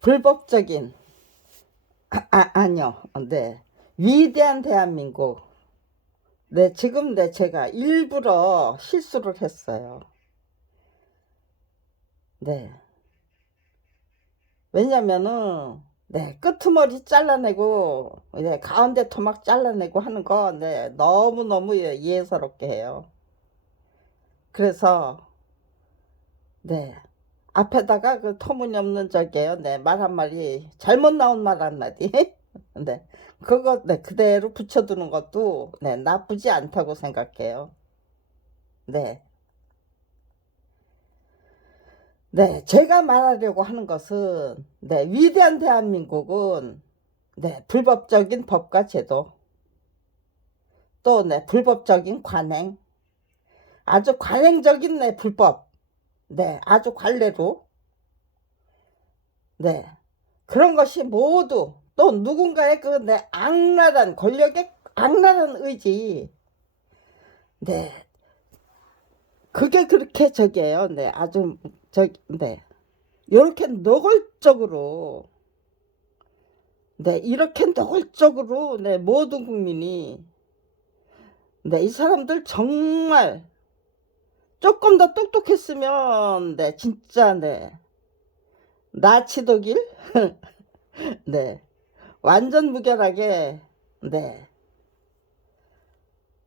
불법적인, 아니요. 네. 위대한 대한민국. 네, 지금 제가 일부러 실수를 했어요. 네. 왜냐면은, 네, 끄트머리 잘라내고, 네, 가운데 토막 잘라내고 하는 거, 네, 너무너무 예사롭게 해요. 그래서, 네, 앞에다가 그 터무니없는 저게요. 네, 말 한마디, 잘못 나온 말 한마디. 네, 그거, 네, 그대로 붙여두는 것도, 네, 나쁘지 않다고 생각해요. 네. 네, 제가 말하려고 하는 것은, 네, 위대한 대한민국은, 네, 불법적인 법과 제도, 또, 네, 불법적인 관행, 아주 관행적인, 네, 불법, 네, 아주 관례로, 네, 그런 것이 모두, 또 누군가의 그, 네, 악랄한, 권력의 악랄한 의지, 네, 그게 그렇게 저기예요. 네, 아주, 네, 요렇게 노골적으로, 네, 이렇게 노골적으로, 네, 모든 국민이, 네, 이 사람들 정말 조금 더 똑똑했으면, 네, 진짜, 네, 나치 독일, 네, 완전 무결하게, 네,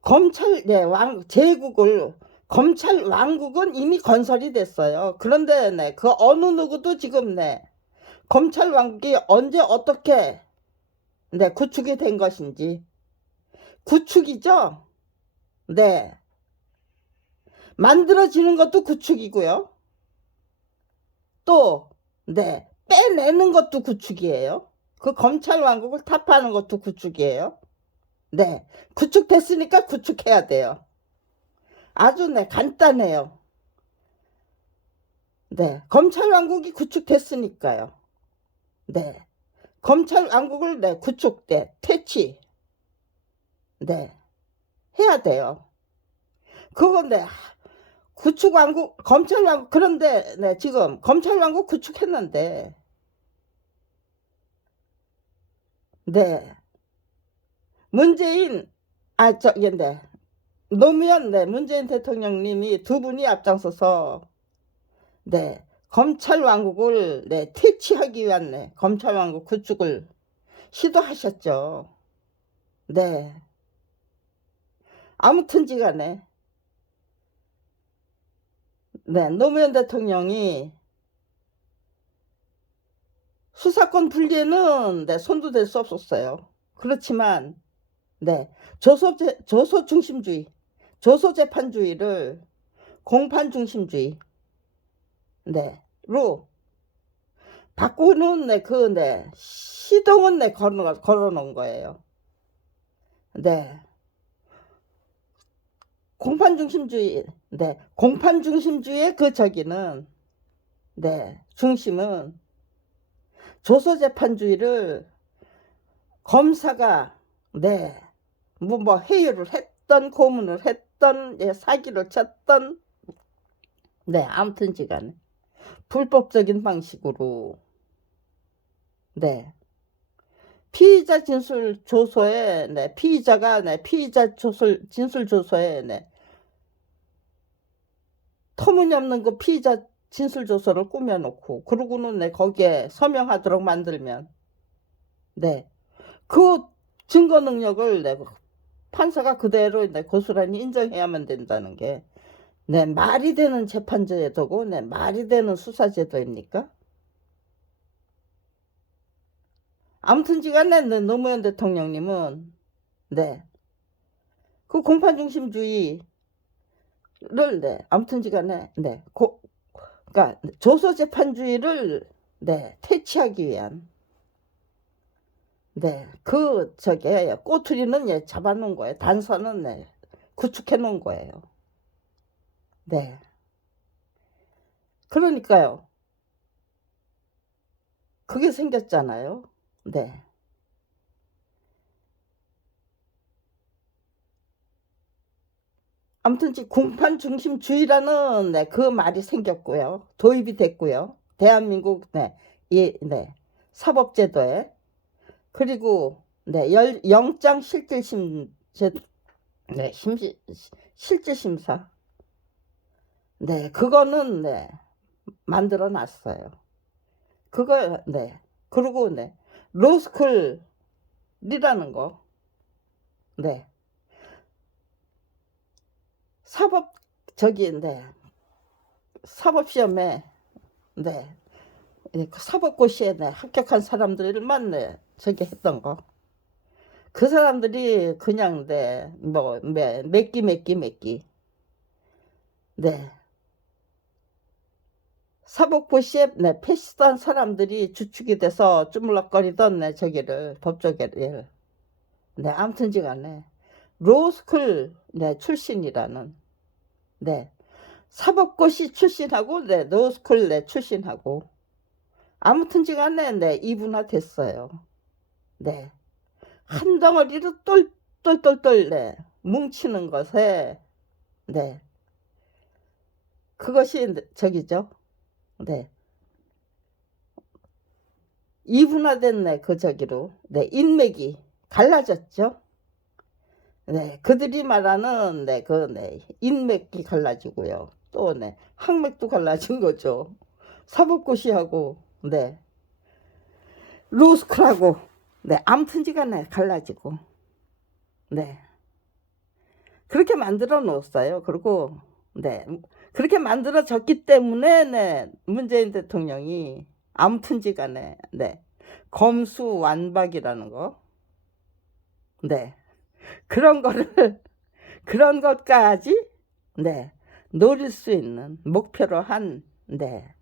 검찰, 네, 제국을, 검찰 왕국은 이미 건설이 됐어요. 그런데, 네, 그 어느 누구도 지금, 네, 검찰 왕국이 언제 어떻게, 네, 구축이 된 것인지, 구축이죠? 네, 만들어지는 것도 구축이고요. 또, 네, 빼내는 것도 구축이에요. 그 검찰 왕국을 타파하는 것도 구축이에요. 네, 구축됐으니까 구축해야 돼요. 아주 네, 간단해요. 네, 검찰 왕국이 구축됐으니까요. 네, 검찰 왕국을 네, 퇴치, 네, 해야 돼요. 그건 네, 구축 왕국, 검찰 왕국, 그런데 네, 지금 검찰 왕국 구축했는데, 네, 문재인, 저기, 네, 노무현, 네, 문재인 대통령님이 두 분이 앞장서서, 네, 검찰 왕국을, 네, 퇴치하기 위한, 네, 검찰 왕국 구축을 시도하셨죠. 네, 아무튼지 간에, 네, 노무현 대통령이 수사권 분리에는, 네, 손도 댈 수 없었어요. 그렇지만, 네, 조소 중심주의, 조소 재판주의를 공판 중심주의, 네, 로 바꾸는, 네, 네, 시동은, 네, 걸어 놓은 거예요. 네. 공판 중심주의, 네. 공판 중심주의의 그 저기는, 네. 중심은 조소재판주의를 검사가, 네. 뭐 회유를 했던, 고문을 했던, 예, 사기를 쳤던, 네. 아무튼지 간에 불법적인 방식으로, 네. 피의자 진술 조서에, 네. 피의자가, 네. 피의자 진술 조서에, 네. 터무니없는 그 피의자 진술조서를 꾸며놓고 그러고는 네, 거기에 서명하도록 만들면 네, 그 증거 능력을 네, 판사가 그대로 네, 고스란히 인정해야만 된다는 게 네, 말이 되는 재판제도고 네, 말이 되는 수사제도입니까? 아무튼지간에 네, 노무현 대통령님은 네, 그 공판중심주의를 네, 아무튼지간에 네, 그러니까 조소재판주의를 네, 퇴치하기 위한 네, 그 저게 꼬투리는 예 잡아놓은 거예요. 단서는 네, 구축해 놓은 거예요. 네, 그러니까요. 그게 생겼잖아요. 네, 아무튼 공판 중심주의라는 네, 그 말이 생겼고요. 도입이 됐고요. 대한민국 네, 네, 사법제도에. 그리고 네, 영장 실질심 네, 실질심사. 네, 그거는 네, 만들어 놨어요. 그거 네. 그리고 네, 로스쿨이라는 거. 네. 사법 네, 사법시험에 네, 그 사법고시에 네, 합격한 사람들만 네, 했던 거. 그 사람들이 그냥 네, 뭐 몇 기 네, 사법고시에 네, 패스한 사람들이 주축이 돼서 주물럭거리던 네, 법조계를 네, 아무튼지간에 로스쿨 네, 출신이라는 네, 사법고시 출신하고 네, 로스쿨 네, 출신하고 아무튼지간에 네, 이분화 됐어요. 네, 한 덩어리로 똘똘똘똘 네, 뭉치는 것에 네, 그것이 저기죠. 네, 이분화된 네, 그 저기로 네, 인맥이 갈라졌죠. 네, 그들이 말하는 네, 그 네, 인맥이 갈라지고요. 또 네, 학맥도 갈라진 거죠. 사법고시하고 네, 로스쿨하고 네, 아무튼지간에 갈라지고 네, 그렇게 만들어 놓았어요. 그리고 네, 그렇게 만들어졌기 때문에 네, 문재인 대통령이 아무튼지간에 네, 검수완박이라는 거 네, 그런 거를 그런 것까지 네, 노릴 수 있는 목표로 한 네,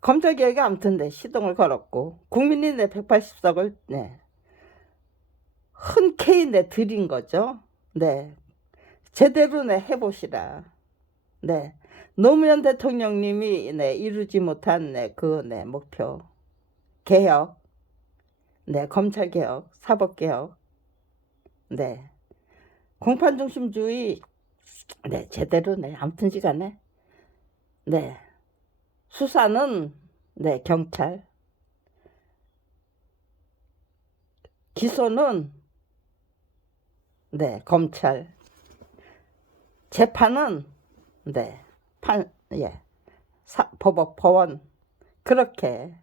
검찰개혁이 아무튼 네, 시동을 걸었고 국민이 네, 180석을 네, 흔쾌히 네, 드린 거죠. 네, 제대로 네, 해보시라. 네, 노무현 대통령님이 네, 이루지 못한 네, 그 네, 목표 개혁, 네, 검찰개혁, 사법개혁, 네, 공판중심주의 네, 제대로 네, 아무튼지간에 네, 수사는 네, 경찰, 기소는 네, 검찰, 재판은 네, 예, 법원 그렇게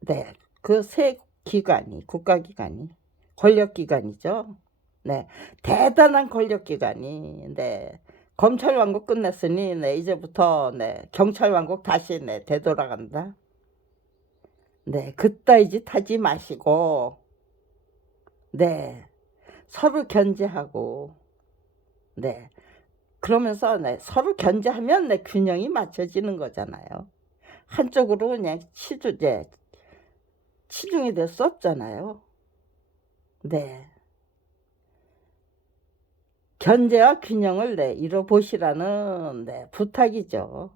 네, 그 세 기관이 국가기관이 권력기관이죠. 네, 대단한 권력기관이 네, 검찰 왕국 끝냈으니 네, 이제부터 네, 경찰 왕국 다시 네, 되돌아간다. 네, 그따위 짓 하지 마시고 네, 서로 견제하고 네, 그러면서 네, 서로 견제하면 네, 균형이 맞춰지는 거잖아요. 한쪽으로 그냥 치중이 될 수 없잖아요. 네, 견제와 균형을 네, 이뤄보시라는 네, 부탁이죠.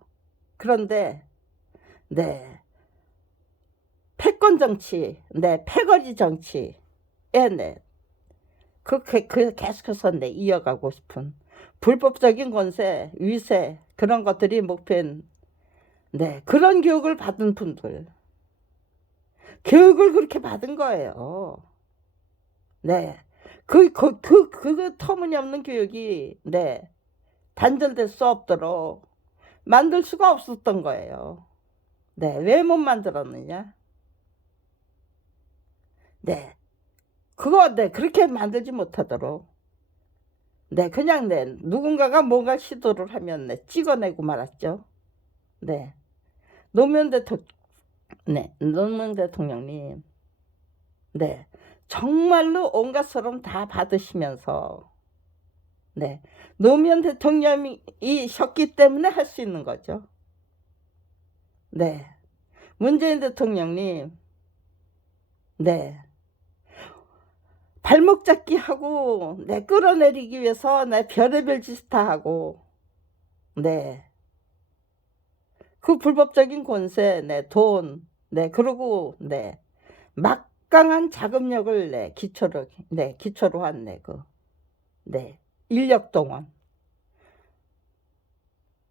그런데 네, 패권 정치, 네, 패거리 정치에 네, 계속해서 네, 이어가고 싶은 불법적인 권세, 위세 그런 것들이 목표인 네, 그런 교육을 받은 분들 교육을 그렇게 받은 거예요. 네, 그 터무니없는 교육이 네, 단절될 수 없도록 만들 수가 없었던 거예요. 네, 왜 못 만들었느냐? 네, 네, 그렇게 만들지 못하도록 네, 그냥 네, 누군가가 뭔가 시도를 하면 네, 찍어내고 말았죠. 네, 노무현 대통령, 네, 노무현 대통령님, 네, 정말로 온갖 서름 다 받으시면서, 네, 노무현 대통령이셨기 때문에 할 수 있는 거죠. 네, 문재인 대통령님, 네, 발목 잡기 하고, 네, 끌어내리기 위해서 네, 별의별 짓 다 하고, 네, 그 불법적인 권세, 네, 돈, 네, 그리고 네, 막강한 자금력을 기초로 한 네, 인력 동원,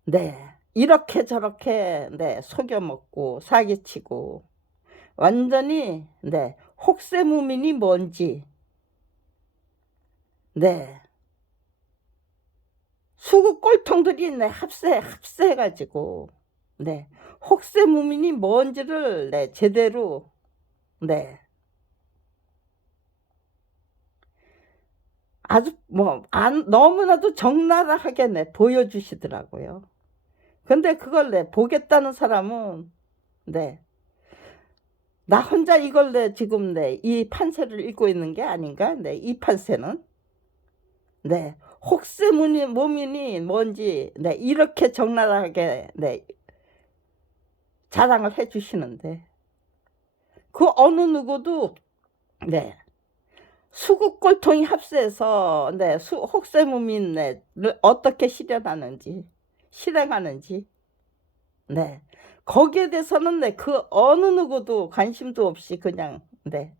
네, 이렇게 저렇게 네 속여먹고 사기치고 완전히 네 혹세무민이 뭔지 네 수구 꼴통들이 네 합세해 가지고 네 혹세무민이 뭔지를 네 제대로 네 아주 뭐 안 너무나도 적나라하게 네 보여주시더라고요. 근데 그걸 네 보겠다는 사람은 네 나 혼자 이걸 네 지금 네 이 판세를 읽고 있는 게 아닌가? 네 이 판세는. 네. 혹세무니 무민이 뭔지 네 이렇게 적나라하게 네 자랑을 해 주시는데 그 어느 누구도 네 수국골통이 합세해서 네 혹세무민 네를 어떻게 실행하는지 네 거기에 대해서는 네 그 어느 누구도 관심도 없이 그냥 네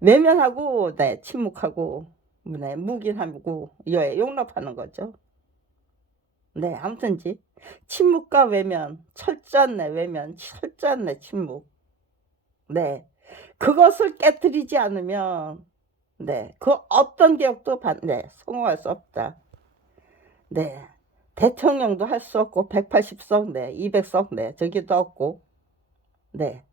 외면하고 네 침묵하고 네 묵인하고 예 용납하는 거죠. 네 아무튼지 침묵과 외면, 철저한 네 외면, 철저한 네 침묵. 네. 그것을 깨뜨리지 않으면 네 그 어떤 개혁도 네 성공할 수 없다. 네. 대통령도 할 수 없고 180석 네 200석 네 저기도 없고 네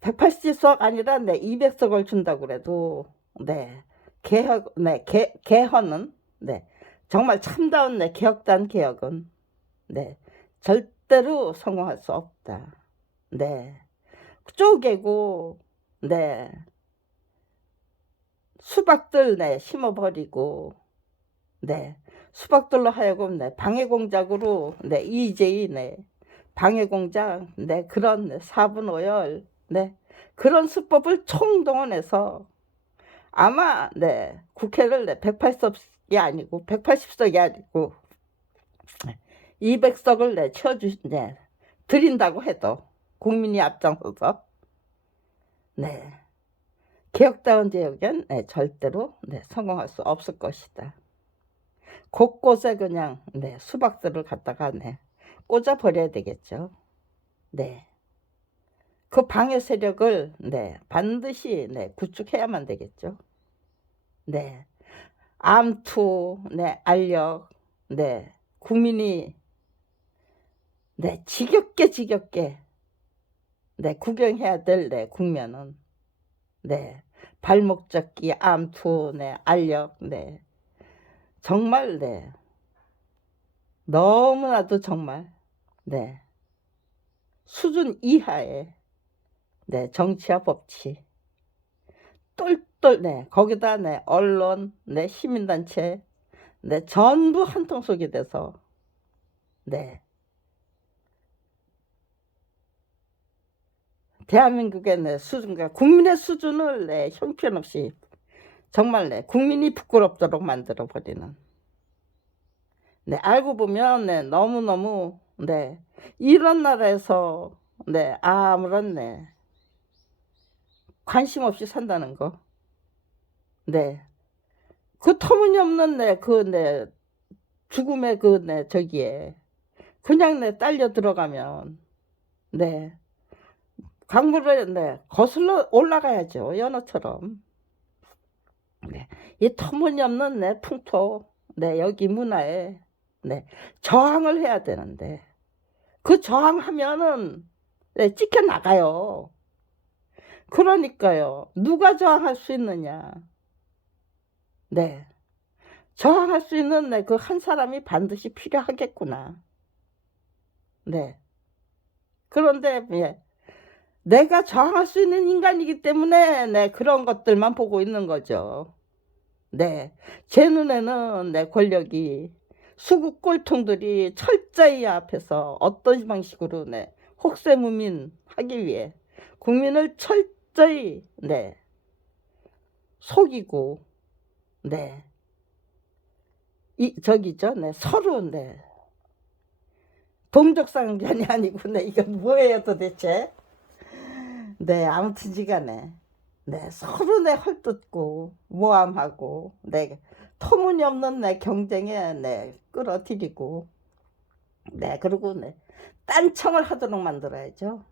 180석 아니라 네 200 석을 준다고 그래도 네 개혁 네 개헌은 네 정말 참다운 네 개혁단 개혁은 네 절대로 성공할 수 없다. 네. 쪼개고 네 수박들 네 심어 버리고 네 수박들로 하여금 네 방해 공작으로 네 EJ 네 방해 공작 네 그런 네 사분오열 네 그런 수법을 총동원해서 아마 네 국회를 네 180 석이 아니고 180 석이 아니고 200 석을 네 채워 주 네 드린다고 해도 국민이 앞장서서 네 개혁다운 개혁엔 네 절대로 네 성공할 수 없을 것이다. 곳곳에 그냥 네 수박들을 갖다가 네 꽂아 버려야 되겠죠. 네. 그 방해 세력을 네 반드시 네 구축해야만 되겠죠. 네. 암투 네 알력 네 국민이 네 지겹게 네 구경해야 될 네 국면은 네 발목 잡기 암투 네 알력 네 정말 네 너무나도 정말 네 수준 이하의 네 정치와 법치 똘똘 네 거기다 네 언론 네 시민단체 네 전부 한통속이 돼서 네 대한민국의 네 수준과 국민의 수준을 네 형편없이 정말 네 국민이 부끄럽도록 만들어 버리는 네 알고 보면 네 너무너무 네 이런 나라에서 네 아무런 네 관심 없이 산다는 거. 네. 그 터무니없는 네 그 네 죽음의 그 네 저기에 그냥 네 딸려 들어가면 네 강물에 네 거슬러 올라가야죠 연어처럼. 네. 이 터무니없는 네 풍토 네 여기 문화에 네 저항을 해야 되는데 그 저항하면은 네 찢겨 나가요. 그러니까요. 누가 저항할 수 있느냐. 네. 저항할 수 있는 네 그 한 사람이 반드시 필요하겠구나. 네. 그런데 예 내가 저항할 수 있는 인간이기 때문에 네 그런 것들만 보고 있는 거죠. 네. 제 눈에는 네 권력이 수구 꼴통들이 철저히 앞에서 어떤 방식으로 네 혹세무민하기 위해 국민을 철저히 네 속이고 네 이 저기죠. 네 서로 네 동족상견이 아니고 네 이건 뭐예요 도대체? 네 아무튼지간에 네 서로 네 헐뜯고 모함하고 네 터무니없는 네 경쟁에 네 끌어들이고 네, 그리고 네, 딴청을 하도록 만들어야죠.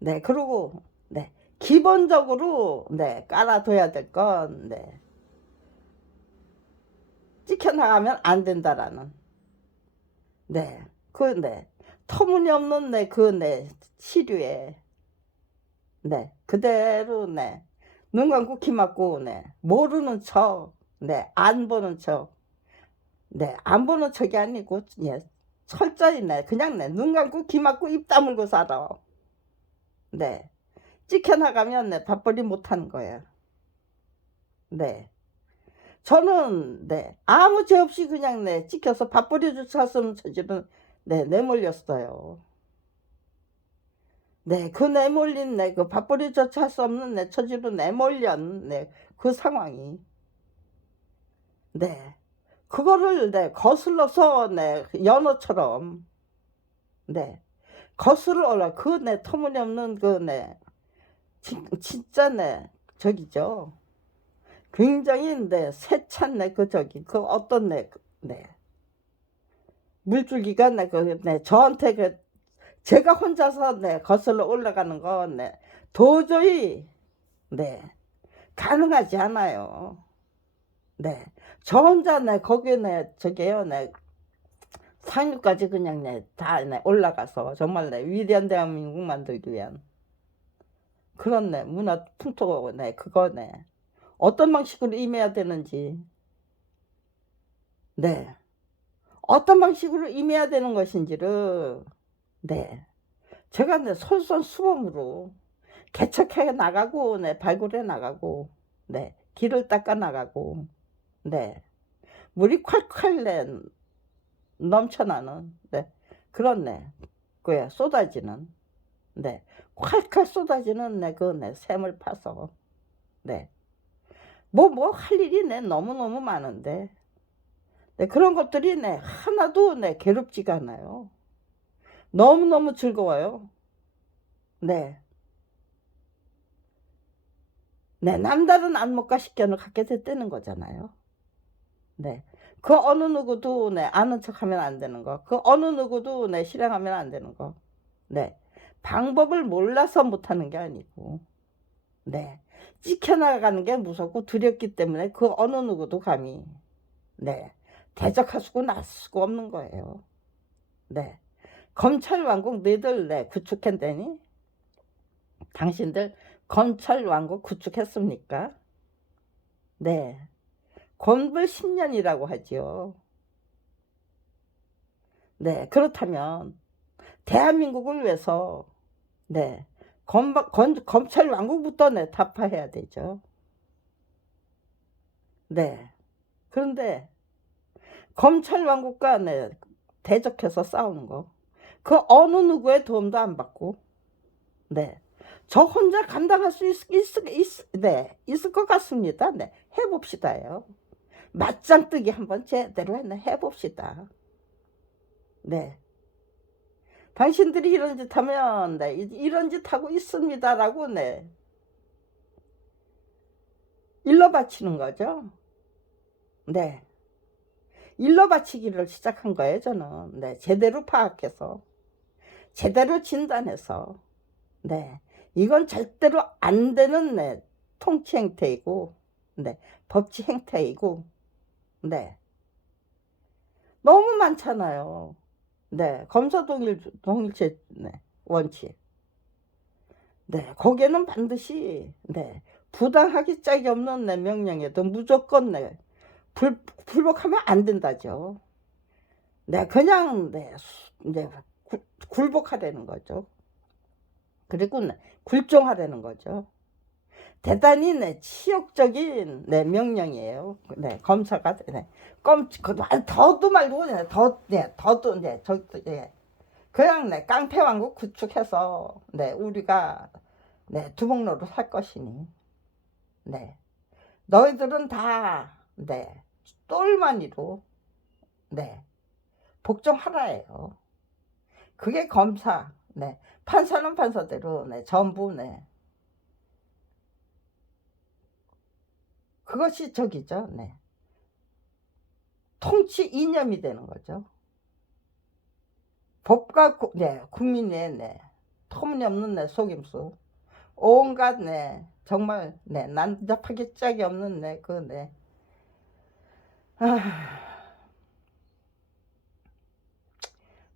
네, 그리고 네, 기본적으로 네, 깔아둬야 될 건 네, 찍혀나가면 안 된다라는 네, 네, 터무니없는 네, 네, 시류에 네, 그대로 네, 눈 감고 귀 막고 네, 모르는 척, 네, 안 보는 척, 네, 안 보는 척이 아니고 예, 철저히 네, 그냥 네, 눈 감고 귀 막고 입 다물고 살아. 네, 찍혀나가면 네, 밥벌이 못하는 거예요. 네. 저는 네 아무 죄 없이 그냥 네 찍혀서 밥벌이 쫓았으면 저지른 네 내몰렸어요. 네 그 내몰린 네 그 밥벌이 쫓을 수 없는 네 처지로 내몰린 네 그 상황이 네 그거를 네 거슬러서 네 연어처럼 네 거슬러 올라 그 네 터무니없는 그 네 진짜 네 저기죠. 굉장히 네 세찬 네 그 저기 그 어떤 네 물줄기가 네, 네, 저한테 제가 혼자서 네, 거슬러 올라가는 건 네, 도저히 네, 가능하지 않아요. 네, 저 혼자 네, 거기에 네, 저게요, 네, 상류까지 그냥 네, 다 네, 올라가서 정말 네, 위대한 대한민국 만들기 위한 그런 네, 문화 풍토 네, 그거 네, 어떤 방식으로 임해야 되는지 네, 어떤 방식으로 임해야 되는 것인지를 네, 제가 네, 솔선수범으로 개척해 나가고 네 발굴해 나가고 네 길을 닦아 나가고 네 물이 콸콸 네 넘쳐나는 네 그런 네 그야 쏟아지는 네 콸콸 쏟아지는 네 그 네 샘을 파서 네 뭐 할 일이 네 너무너무 많은데 네 그런 것들이 네 하나도 네 괴롭지가 않아요. 너무너무 즐거워요. 네. 네, 남다른 안목과 식견을 갖게 됐다는 거잖아요. 네. 그 어느 누구도 네, 아는 척하면 안 되는 거. 그 어느 누구도 네, 실행하면 안 되는 거. 네. 방법을 몰라서 못하는 게 아니고, 네. 찍혀나가는 게 무섭고 두렵기 때문에 그 어느 누구도 감히, 네. 대적할 수고 나설 수가 없는 거예요. 네. 검찰 왕국 너희들 네, 구축했다니? 당신들 검찰 왕국 구축했습니까? 네. 건불 10년이라고 하지요. 네, 그렇다면 대한민국을 위해서 네, 검찰 왕국부터 네, 타파해야 되죠. 네. 그런데 검찰 왕국과 네, 대적해서 싸우는 거. 그 어느 누구의 도움도 안 받고 네. 저 혼자 감당할 수 네, 있을 것 같습니다. 네, 해봅시다요. 맞짱 뜨기 한번 제대로 해봅시다. 네. 당신들이 이런 짓 하면 네, 이런 짓 하고 있습니다라고 네, 일러 바치는 거죠. 네. 일러 바치기를 시작한 거예요, 저는. 네. 제대로 파악해서, 제대로 진단해서, 네. 이건 절대로 안 되는 네, 통치 행태이고, 네. 법치 행태이고, 네. 너무 많잖아요. 네. 검사 동일체, 네. 원칙. 네. 거기에는 반드시, 네. 부당하기 짝이 없는 네, 명령에도 무조건 네. 불복하면 안 된다죠. 네, 그냥 네, 이제 굴복하라는 거죠. 그리고 네, 굴종하라는 거죠. 대단히 네, 치욕적인 네, 명령이에요. 네, 검사가 네, 더도 말고 네, 더도 네, 네, 그냥 네, 깡패 왕국 구축해서 네, 우리가 네, 두목로로 살 것이니 네, 너희들은 다 네, 똘마니로 네, 복종하라예요. 그게 검사. 네. 판사는 판사대로 네. 전부 네. 그것이 저기죠. 네. 통치 이념이 되는 거죠. 법과 국민의 터무니없는 속임수, 온갖 정말 난잡하기 짝이 없는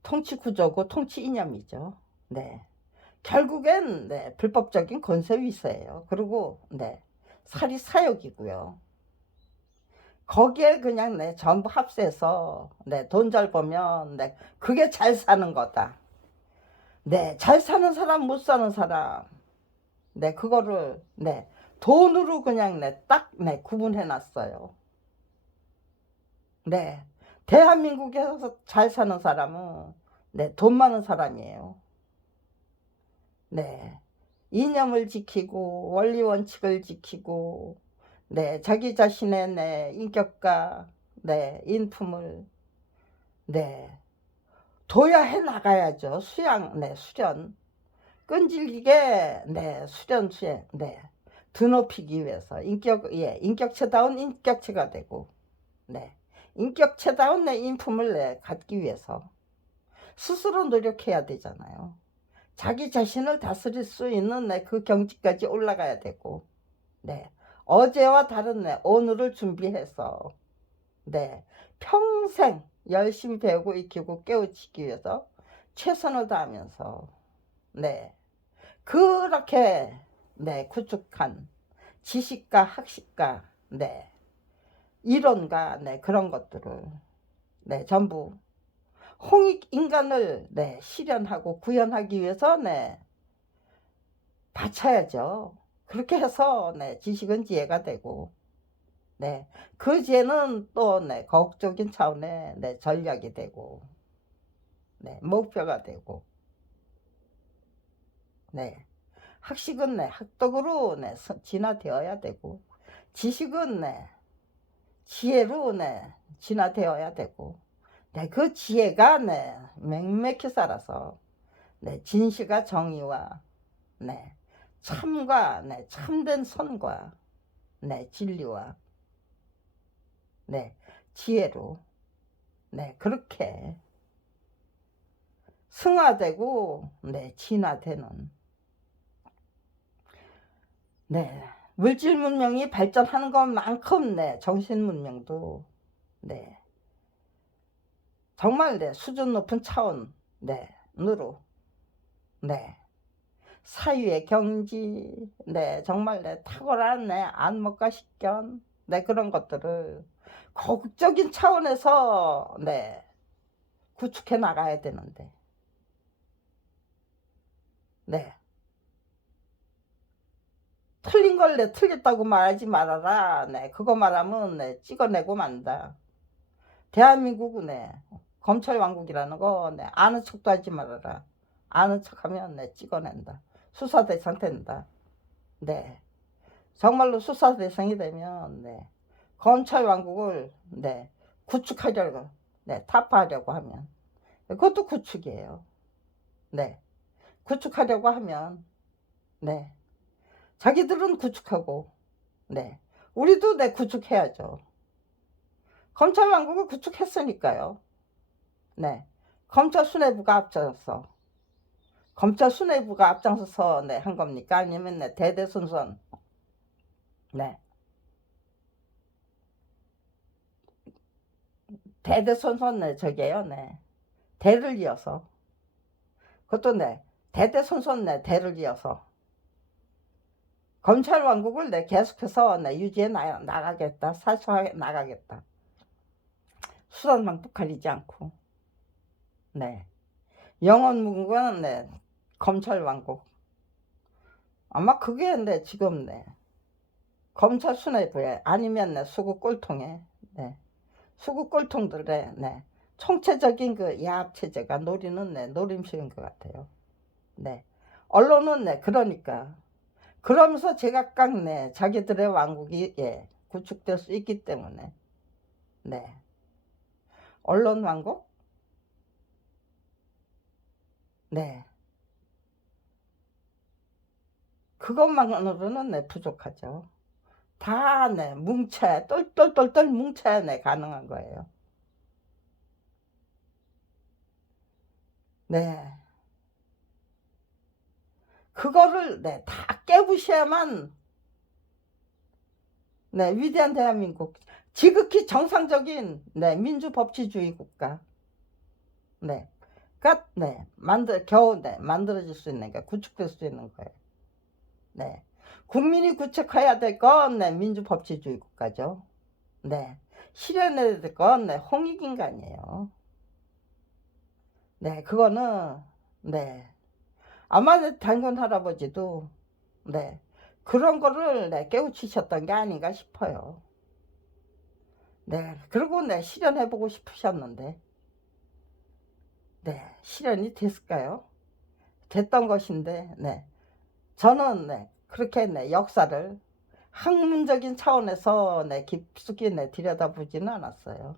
통치 구조고 통치 이념이죠. 결국엔 불법적인 권세 위세예요. 그리고 사리 사욕이고요. 거기에 그냥 전부 합세해서 돈 잘 벌면 그게 잘 사는 거다. 잘 사는 사람 못 사는 사람 그거를 돈으로 그냥 딱 구분해 놨어요. 대한민국에서 잘 사는 사람은 돈 많은 사람이에요. 이념을 지키고 원리 원칙을 지키고 자기 자신의 인격과 인품을 도야해 나가야죠. 수련 끈질기게 수련수에 드높이기 위해서 인격체다운 인격체가 되고 인격체다운 인품을 갖기 위해서 스스로 노력해야 되잖아요. 자기 자신을 다스릴 수 있는 그 경지까지 올라가야 되고 어제와 다른 오늘을 준비해서 평생 열심히 배우고 익히고 깨우치기 위해서 최선을 다하면서 그렇게 구축한 지식과 학식과 이론과 그런 것들을 전부 홍익인간을 실현하고 구현하기 위해서 바쳐야죠. 그렇게 해서 지식은 지혜가 되고 그 지혜는 또 거국적인 차원의 전략이 되고 목표가 되고 학식은 학덕으로 진화되어야 되고 지식은 지혜로 진화되어야 되고 그 지혜가 맹맥히 살아서 진실과 정의와 참과 참된 선과 진리와 지혜로 그렇게 승화되고 진화되는 물질 문명이 발전하는 것만큼 정신 문명도 정말 수준 높은 차원으로 사유의 경지 정말 탁월한 안목과 식견 그런 것들을 거국적인 차원에서 구축해 나가야 되는데 틀린 걸 틀렸다고 말하지 말아라. 그거 말하면 찍어내고 만다. 대한민국은 검찰 왕국이라는 거 아는 척도 하지 말아라. 아는 척하면 찍어낸다. 수사 대상 된다. 정말로 수사 대상이 되면 검찰 왕국을 구축하려고 타파하려고 하면 그것도 구축이에요. 구축하려고 하면 자기들은 구축하고 우리도 구축해야죠. 검찰 왕국을 구축했으니까요. 검찰 수뇌부가 앞장서서 한 겁니까? 아니면 대대손손 대대손손 저게요. 대를 이어서 그것도 대대손손 대를 이어서 검찰 왕국을 계속해서 유지해 나가겠다. 사수해 나가겠다. 수단방법 가리지 않고 영원무궁한 검찰 왕국. 아마 그게 지금 검찰 수뇌부에 아니면 수구 꼴통에 수구 꼴통들의 총체적인 그 야합체제가 노리는 노림수인 것 같아요. 언론은 그러니까 그러면서 제각각 자기들의 왕국이 구축될 수 있기 때문에 언론 왕국 그것만으로는 부족하죠. 다 뭉쳐야 똘똘똘똘 뭉쳐야 가능한 거예요. 네. 그거를 네, 다 깨부셔야만 네, 위대한 대한민국, 지극히 정상적인 네, 민주법치주의 국가 네, 네, 겨우 네, 만들어질 수 있는 게 구축될 수 있는 거예요. 네, 국민이 구축해야 될 건 네, 민주법치주의 국가죠. 네, 실현해야 될 건 네, 홍익인간이에요. 네, 그거는 네, 아마 네, 단군 할아버지도 네, 그런 거를 네, 깨우치셨던 게 아닌가 싶어요. 네, 그리고 네, 실현해보고 싶으셨는데 네, 실현이 됐을까요? 됐던 것인데 네, 저는 네, 그렇게 네, 역사를 학문적인 차원에서 네, 깊숙이 네, 들여다보지는 않았어요.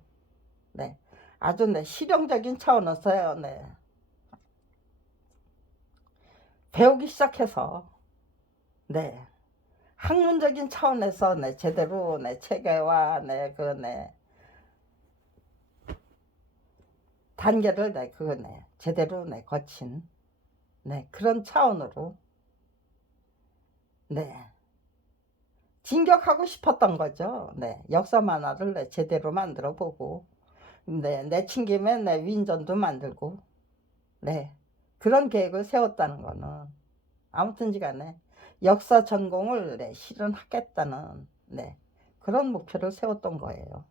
네, 아주 네, 실용적인 차원에서요. 네, 배우기 시작해서 네, 학문적인 차원에서 네, 제대로 네, 체계와 네, 그 네, 단계를 네, 그거 네, 제대로 네, 거친 네, 그런 차원으로 네, 진격하고 싶었던 거죠. 네, 역사 만화를 네, 제대로 만들어 보고 네, 내친 김에 네, 위인전도 만들고 네, 그런 계획을 세웠다는 거는 아무튼지간에 역사 전공을 네, 실현하겠다는 네, 그런 목표를 세웠던 거예요.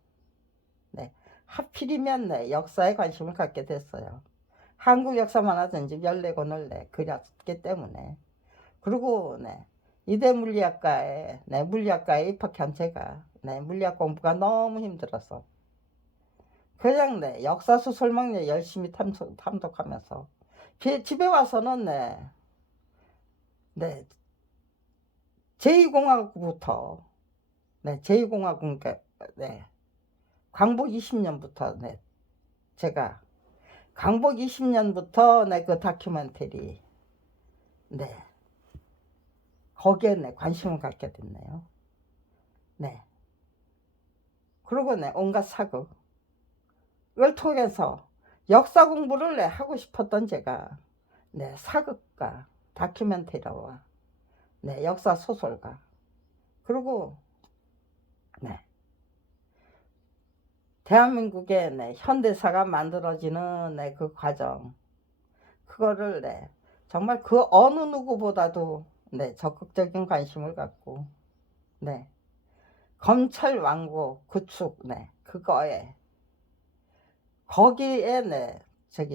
네, 하필이면 네, 역사에 관심을 갖게 됐어요. 한국 역사 만화 전집 14권을 네, 그렸기 때문에. 그리고 네, 이대 물리학과에 네, 물리학과에 입학한 제가 네, 물리학 공부가 너무 힘들어서 그냥 네, 역사 소설만 네, 열심히 탐독하면서 집에 와서는 네, 네, 제2공화국부터 네, 제2공화국 네, 광복 20년부터 네, 제가 광복 20년부터 네, 그 다큐멘터리 네, 거기에 네, 관심을 갖게 됐네요. 네. 그리고 네, 온갖 사극을 통해서 역사 공부를 네, 하고 싶었던 제가 네, 사극가, 다큐멘터리와 네, 역사 소설가, 그리고 네, 대한민국의 네, 현대사가 만들어지는 네, 그 과정, 그거를 네, 정말 그 어느 누구보다도 네, 적극적인 관심을 갖고 네, 검찰 왕국 구축 네, 그거에 거기에 네,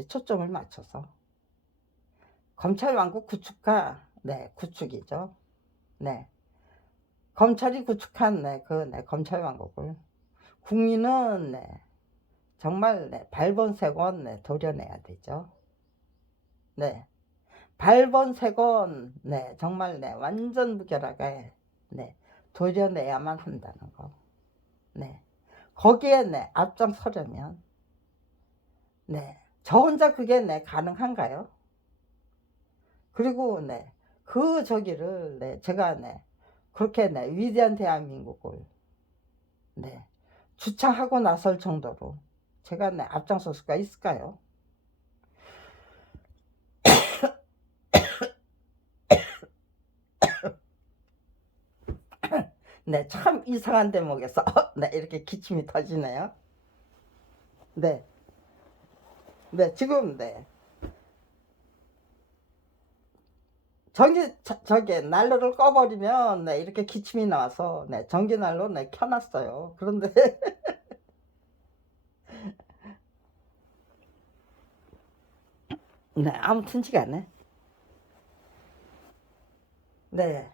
초점을 맞춰서 검찰 왕국 구축가 네, 구축이죠. 네, 검찰이 구축한 네, 그 네, 검찰 왕국을 국민은 네, 정말 네, 발본색원 네, 도려내야 되죠. 네, 발본색원 네, 정말 네, 완전 무결하게 네, 도려내야만 한다는 거. 네, 거기에 네, 앞장서려면 네, 저 혼자 그게 네, 가능한가요? 그리고 네, 그 저기를 네, 제가 네, 그렇게 네, 위대한 대한민국을 네, 주창하고 나설 정도로 제가 네, 앞장설 수가 있을까요? 네, 참 이상한 대목에서 네, 이렇게 기침이 터지네요. 네, 네, 지금 네, 저기 난로를 꺼버리면 네, 이렇게 기침이 나와서 네, 전기 난로 네, 켜놨어요. 그런데 네, 아무튼지간에 네,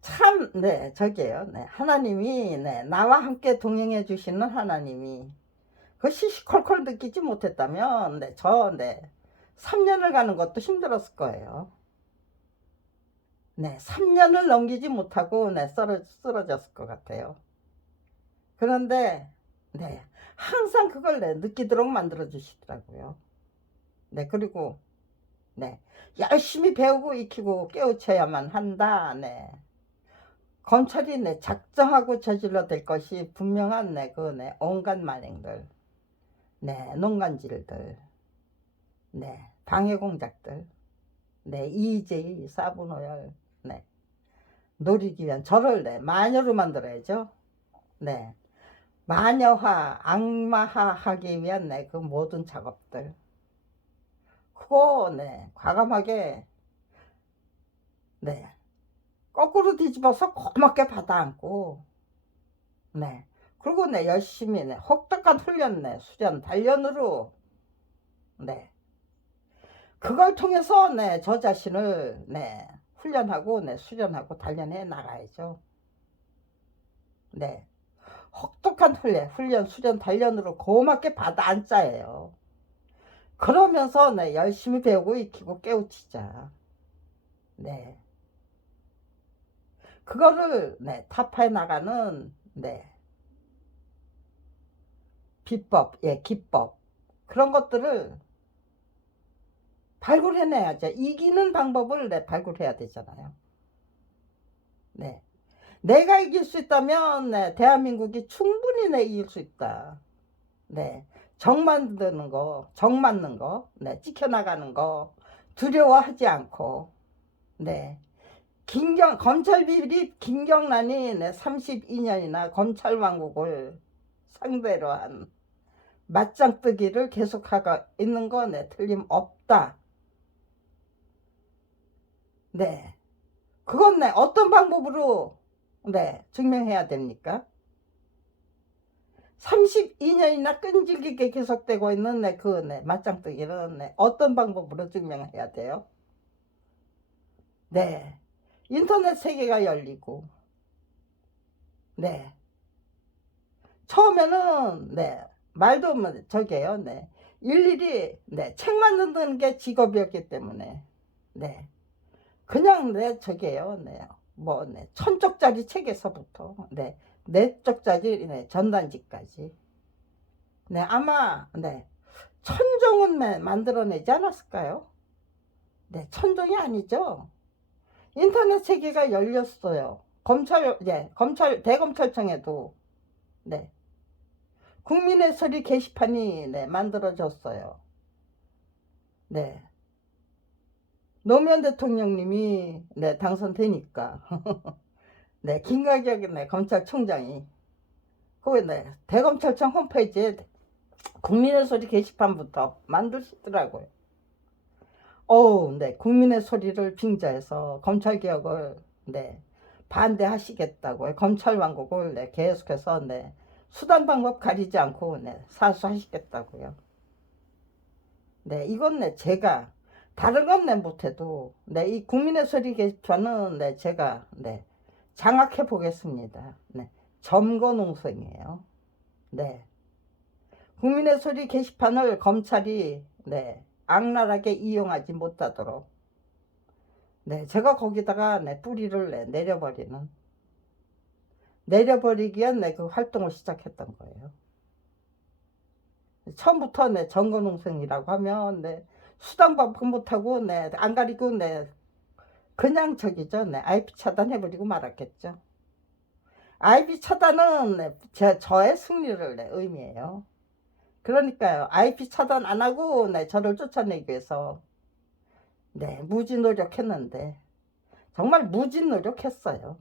참 네, 저기요. 네, 하나님이 네, 나와 함께 동행해 주시는 하나님이 그 시시콜콜 느끼지 못했다면 네, 네, 3년을 가는 것도 힘들었을 거예요. 네, 3년을 넘기지 못하고 네, 쓰러졌을 것 같아요. 그런데 네, 항상 그걸 네, 느끼도록 만들어 주시더라고요. 네, 그리고 네, 열심히 배우고 익히고 깨우쳐야만 한다. 네, 검찰이 네, 작정하고 저질러 될 것이 분명한 네, 그 네, 온갖 만행들, 네, 농간질들, 네, 방해 공작들, 네, EJ, 사분오열, 네, 노리기 위한 저를 네, 마녀로 만들어야죠. 네, 마녀화, 악마화 하기 위한 네, 그 모든 작업들. 그거 네, 과감하게 네, 거꾸로 뒤집어서 고맙게 받아안고 네, 그리고 네, 열심히 네, 혹독한 훈련 네, 수련, 단련으로 네, 그걸 통해서 네, 저 자신을 네, 훈련하고 네, 수련하고 단련해 나가야죠. 네. 혹독한 훈련, 수련, 단련으로 고맙게 받아 앉자예요. 그러면서 네, 열심히 배우고 익히고 깨우치자. 네. 그거를 네, 타파해 나가는 네, 비법, 예, 기법. 그런 것들을 발굴해내야죠. 이기는 방법을 네, 발굴해야 되잖아요. 네. 내가 이길 수 있다면 네, 대한민국이 충분히 내 이길 수 있다. 네. 정 만드는 거, 정 맞는 거, 네, 지켜나가는 거, 두려워하지 않고, 네. 검찰 비리 김경란이 네, 32년이나 검찰 왕국을 상대로 한 맞짱뜨기를 계속하고 있는 거 네, 틀림없다. 네. 그건 네, 어떤 방법으로 네, 증명해야 됩니까? 32년이나 끈질기게 계속되고 있는 네, 그 네, 맞짱뜨기는 네, 어떤 방법으로 증명해야 돼요? 네. 인터넷 세계가 열리고, 네. 처음에는, 네. 말도 저게요, 네. 일일이, 네. 책 만드는 게 직업이었기 때문에, 네. 그냥, 네, 저게요, 네. 뭐, 네. 1000쪽짜리 책에서부터, 네. 4쪽짜리, 네. 전단지까지. 네. 아마, 네. 천종은 네, 만들어내지 않았을까요? 네. 천종이 아니죠. 인터넷 세계가 열렸어요. 대검찰청에도, 네. 국민의 소리 게시판이, 네, 만들어졌어요. 네. 노무현 대통령님이, 네, 당선되니까. 네, 김가격, 네, 검찰총장이. 그, 네, 대검찰청 홈페이지에 국민의 소리 게시판부터 만드시더라고요. 네, 국민의 소리를 빙자해서 검찰개혁을, 네, 반대하시겠다고요. 검찰왕국을, 네, 계속해서, 네, 수단 방법 가리지 않고, 네, 사수하시겠다고요. 네, 이건 네, 제가, 다른 건 네, 못해도, 네, 이 국민의 소리 게시판은, 네, 제가, 네, 장악해 보겠습니다. 네, 점거농성이에요. 네. 국민의 소리 게시판을 검찰이, 네, 악랄하게 이용하지 못하도록, 네, 제가 거기다가 네, 뿌리를 네, 내려버리기 위한 네, 그 활동을 시작했던 거예요. 처음부터 네, 점거농성이라고 하면 네, 수당받고 못하고 네, 안 가리고 네, 그냥 저기죠. 네, IP 차단해버리고 말았겠죠. IP 차단은 네, 저의 승리를 네, 의미해요. 그러니까요. IP 차단 안 하고 네, 저를 쫓아내기 위해서 네, 무지 노력했는데 정말 무지 노력했어요.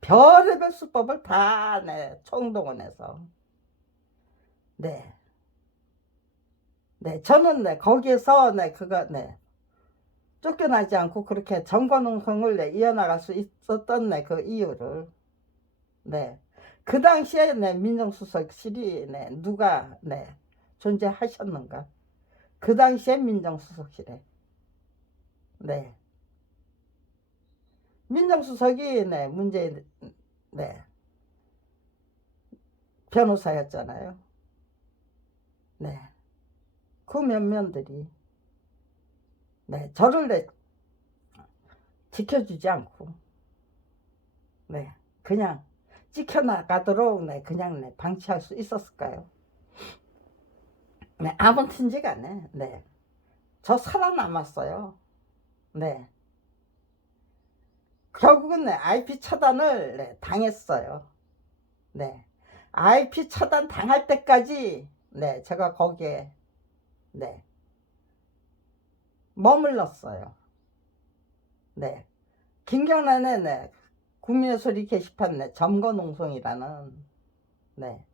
별의별 수법을 다 네, 총동원해서 네, 네, 저는 네, 거기에서 네, 그거 네, 쫓겨나지 않고 그렇게 정권농성을 네, 이어나갈 수 있었던 네, 그 이유를 네, 그 당시에 네, 민정수석실이 네, 누가 네, 존재하셨는가? 그 당시에 민정수석실에 네, 민정수석이 네, 문재인 네, 변호사였잖아요. 네, 그 면면들이 네, 저를 네, 지켜주지 않고 네, 그냥 지켜나가도록 네, 그냥 네, 방치할 수 있었을까요? 네, 아무튼지 간에 네, 저 살아남았어요. 네, 결국은 네, IP 차단을 네, 당했어요. 네, IP 차단 당할 때까지 네, 제가 거기에 네, 머물렀어요. 네. 김경란의 네, 국민의 소리 게시판 네, 점거농성이라는 네,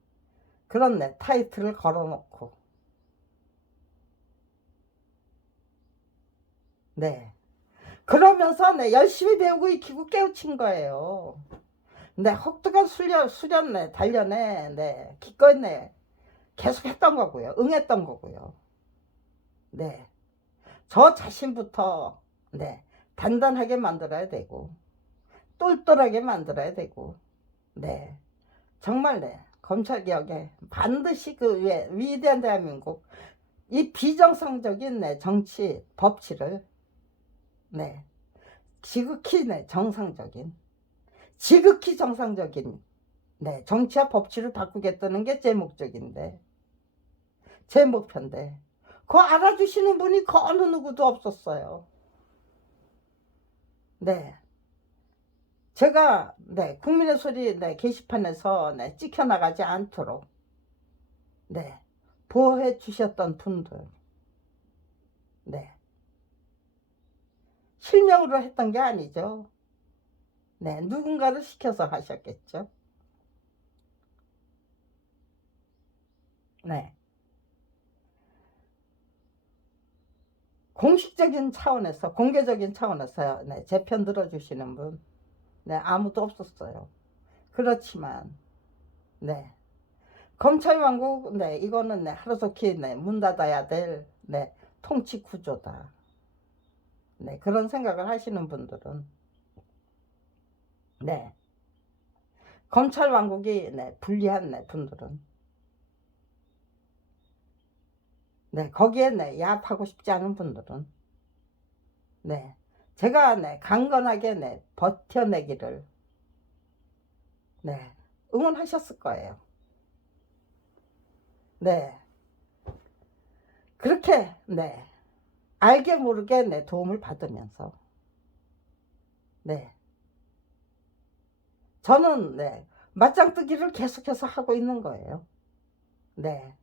그런 네, 타이틀을 걸어놓고 네. 그러면서 네, 열심히 배우고 익히고 깨우친 거예요. 네, 혹독한 수련 네, 단련에 네, 기꺼이 네, 계속 했던 거고요. 응했던 거고요. 네. 저 자신부터 네, 단단하게 만들어야 되고 똘똘하게 만들어야 되고 네. 정말 네. 검찰개혁에 반드시 그 위대한 대한민국 이 비정상적인 네, 정치 법치를 네. 지극히 네, 지극히 정상적인 네, 정치와 법치를 바꾸겠다는 게 제 목적인데 제 목표인데 그거 알아주시는 분이 그 어느 누구도 없었어요. 네. 제가 네, 국민의 소리 네, 게시판에서 네, 찍혀나가지 않도록 네, 보호해 주셨던 분들 네, 실명으로 했던 게 아니죠. 네, 누군가를 시켜서 하셨겠죠. 네. 공식적인 차원에서 공개적인 차원에서 네, 제 편 들어주시는 분 네, 아무도 없었어요. 그렇지만 네, 검찰 왕국 네, 이거는 네, 하루속히 네, 문 닫아야 될 네, 통치 구조다. 네, 그런 생각을 하시는 분들은 네, 검찰 왕국이 네, 불리한 네, 분들은 네, 거기에 네, 야합하고 싶지 않은 분들은 네, 제가 네, 강건하게 네, 버텨내기를 네, 응원하셨을 거예요. 네, 그렇게 네, 알게 모르게 네, 도움을 받으면서 네, 저는 네, 맞짱뜨기를 계속해서 하고 있는 거예요. 네,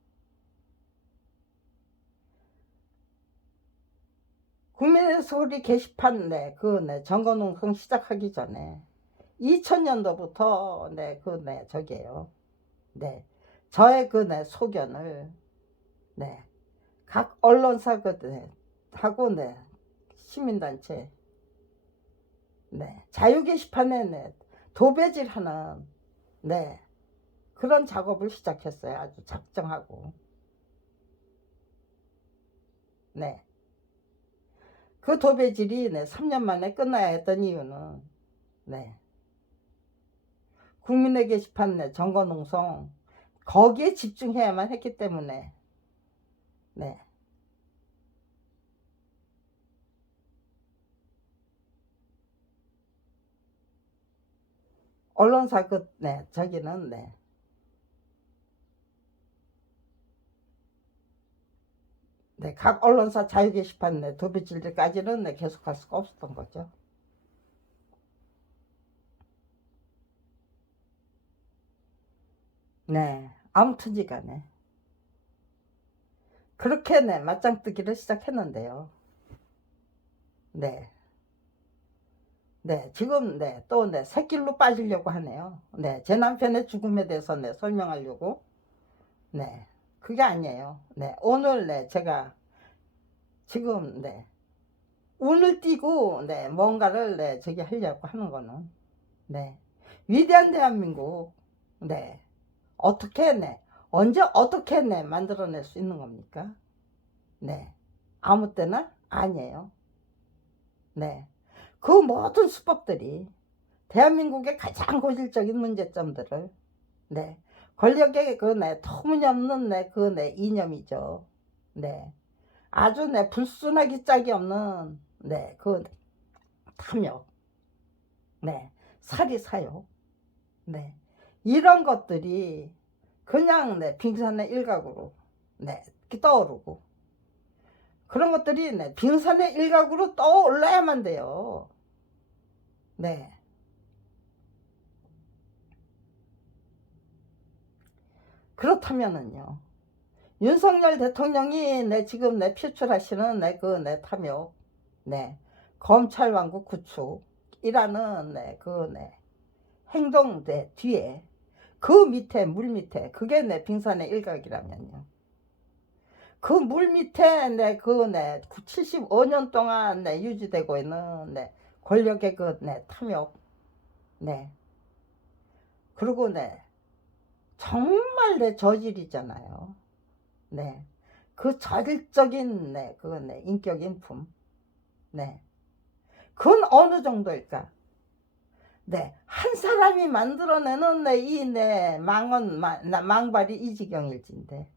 국민의 소리 게시판 네, 그 네, 정거농성 시작하기 전에 2000년도부터 네, 그 네, 저기에요. 네, 저의 그 네, 소견을 네, 각 언론사 그 네, 하고 네, 시민단체 네, 자유 게시판에 네, 도배질하는 네, 그런 작업을 시작했어요. 아주 작정하고 네, 그 도배질이 네, 3년 만에 끝나야 했던 이유는 네, 국민의 게시판 네, 정거농성 거기에 집중해야만 했기 때문에 네, 언론사 그 네, 저기는 네, 네, 각 언론사 자유 게시판 네, 도배질들까지는 네, 계속할 수가 없었던 거죠. 네, 아무튼지 간에 그렇게 네, 맞짱뜨기를 시작했는데요. 네. 네, 지금 네, 또 네, 새길로 빠지려고 하네요. 네, 제 남편의 죽음에 대해서 네, 설명하려고. 네, 그게 아니에요. 네, 오늘 네, 제가 지금 네, 운을 띄고 네, 뭔가를 네, 저기 하려고 하는 거는 네, 위대한 대한민국 네, 어떻게 네, 언제 어떻게 네, 만들어낼 수 있는 겁니까? 네, 아무 때나 아니에요. 네, 그 모든 수법들이 대한민국의 가장 고질적인 문제점들을 네, 권력의 그 네, 터무니없는 네, 그 네, 이념이죠. 네, 아주 네, 불순하기 짝이 없는 네, 그 탐욕, 네, 사리사욕, 네, 이런 것들이 그냥 네, 빙산의 일각으로 네, 이렇게 떠오르고 그런 것들이 네, 빙산의 일각으로 떠올라야만 돼요. 네, 그렇다면은요. 윤석열 대통령이 지금 표출하시는 내 탐욕, 검찰 왕국 구축이라는 행동 뒤에 그 밑에 물 밑에 그게 빙산의 일각이라면요. 그 물 밑에 75년 동안 유지되고 있는 권력의 탐욕, 그리고 정말 저질이잖아요. 그 저질적인 인격 인품, 그건 어느 정도일까? 한 사람이 만들어내는 이 망발이 이 지경일진데,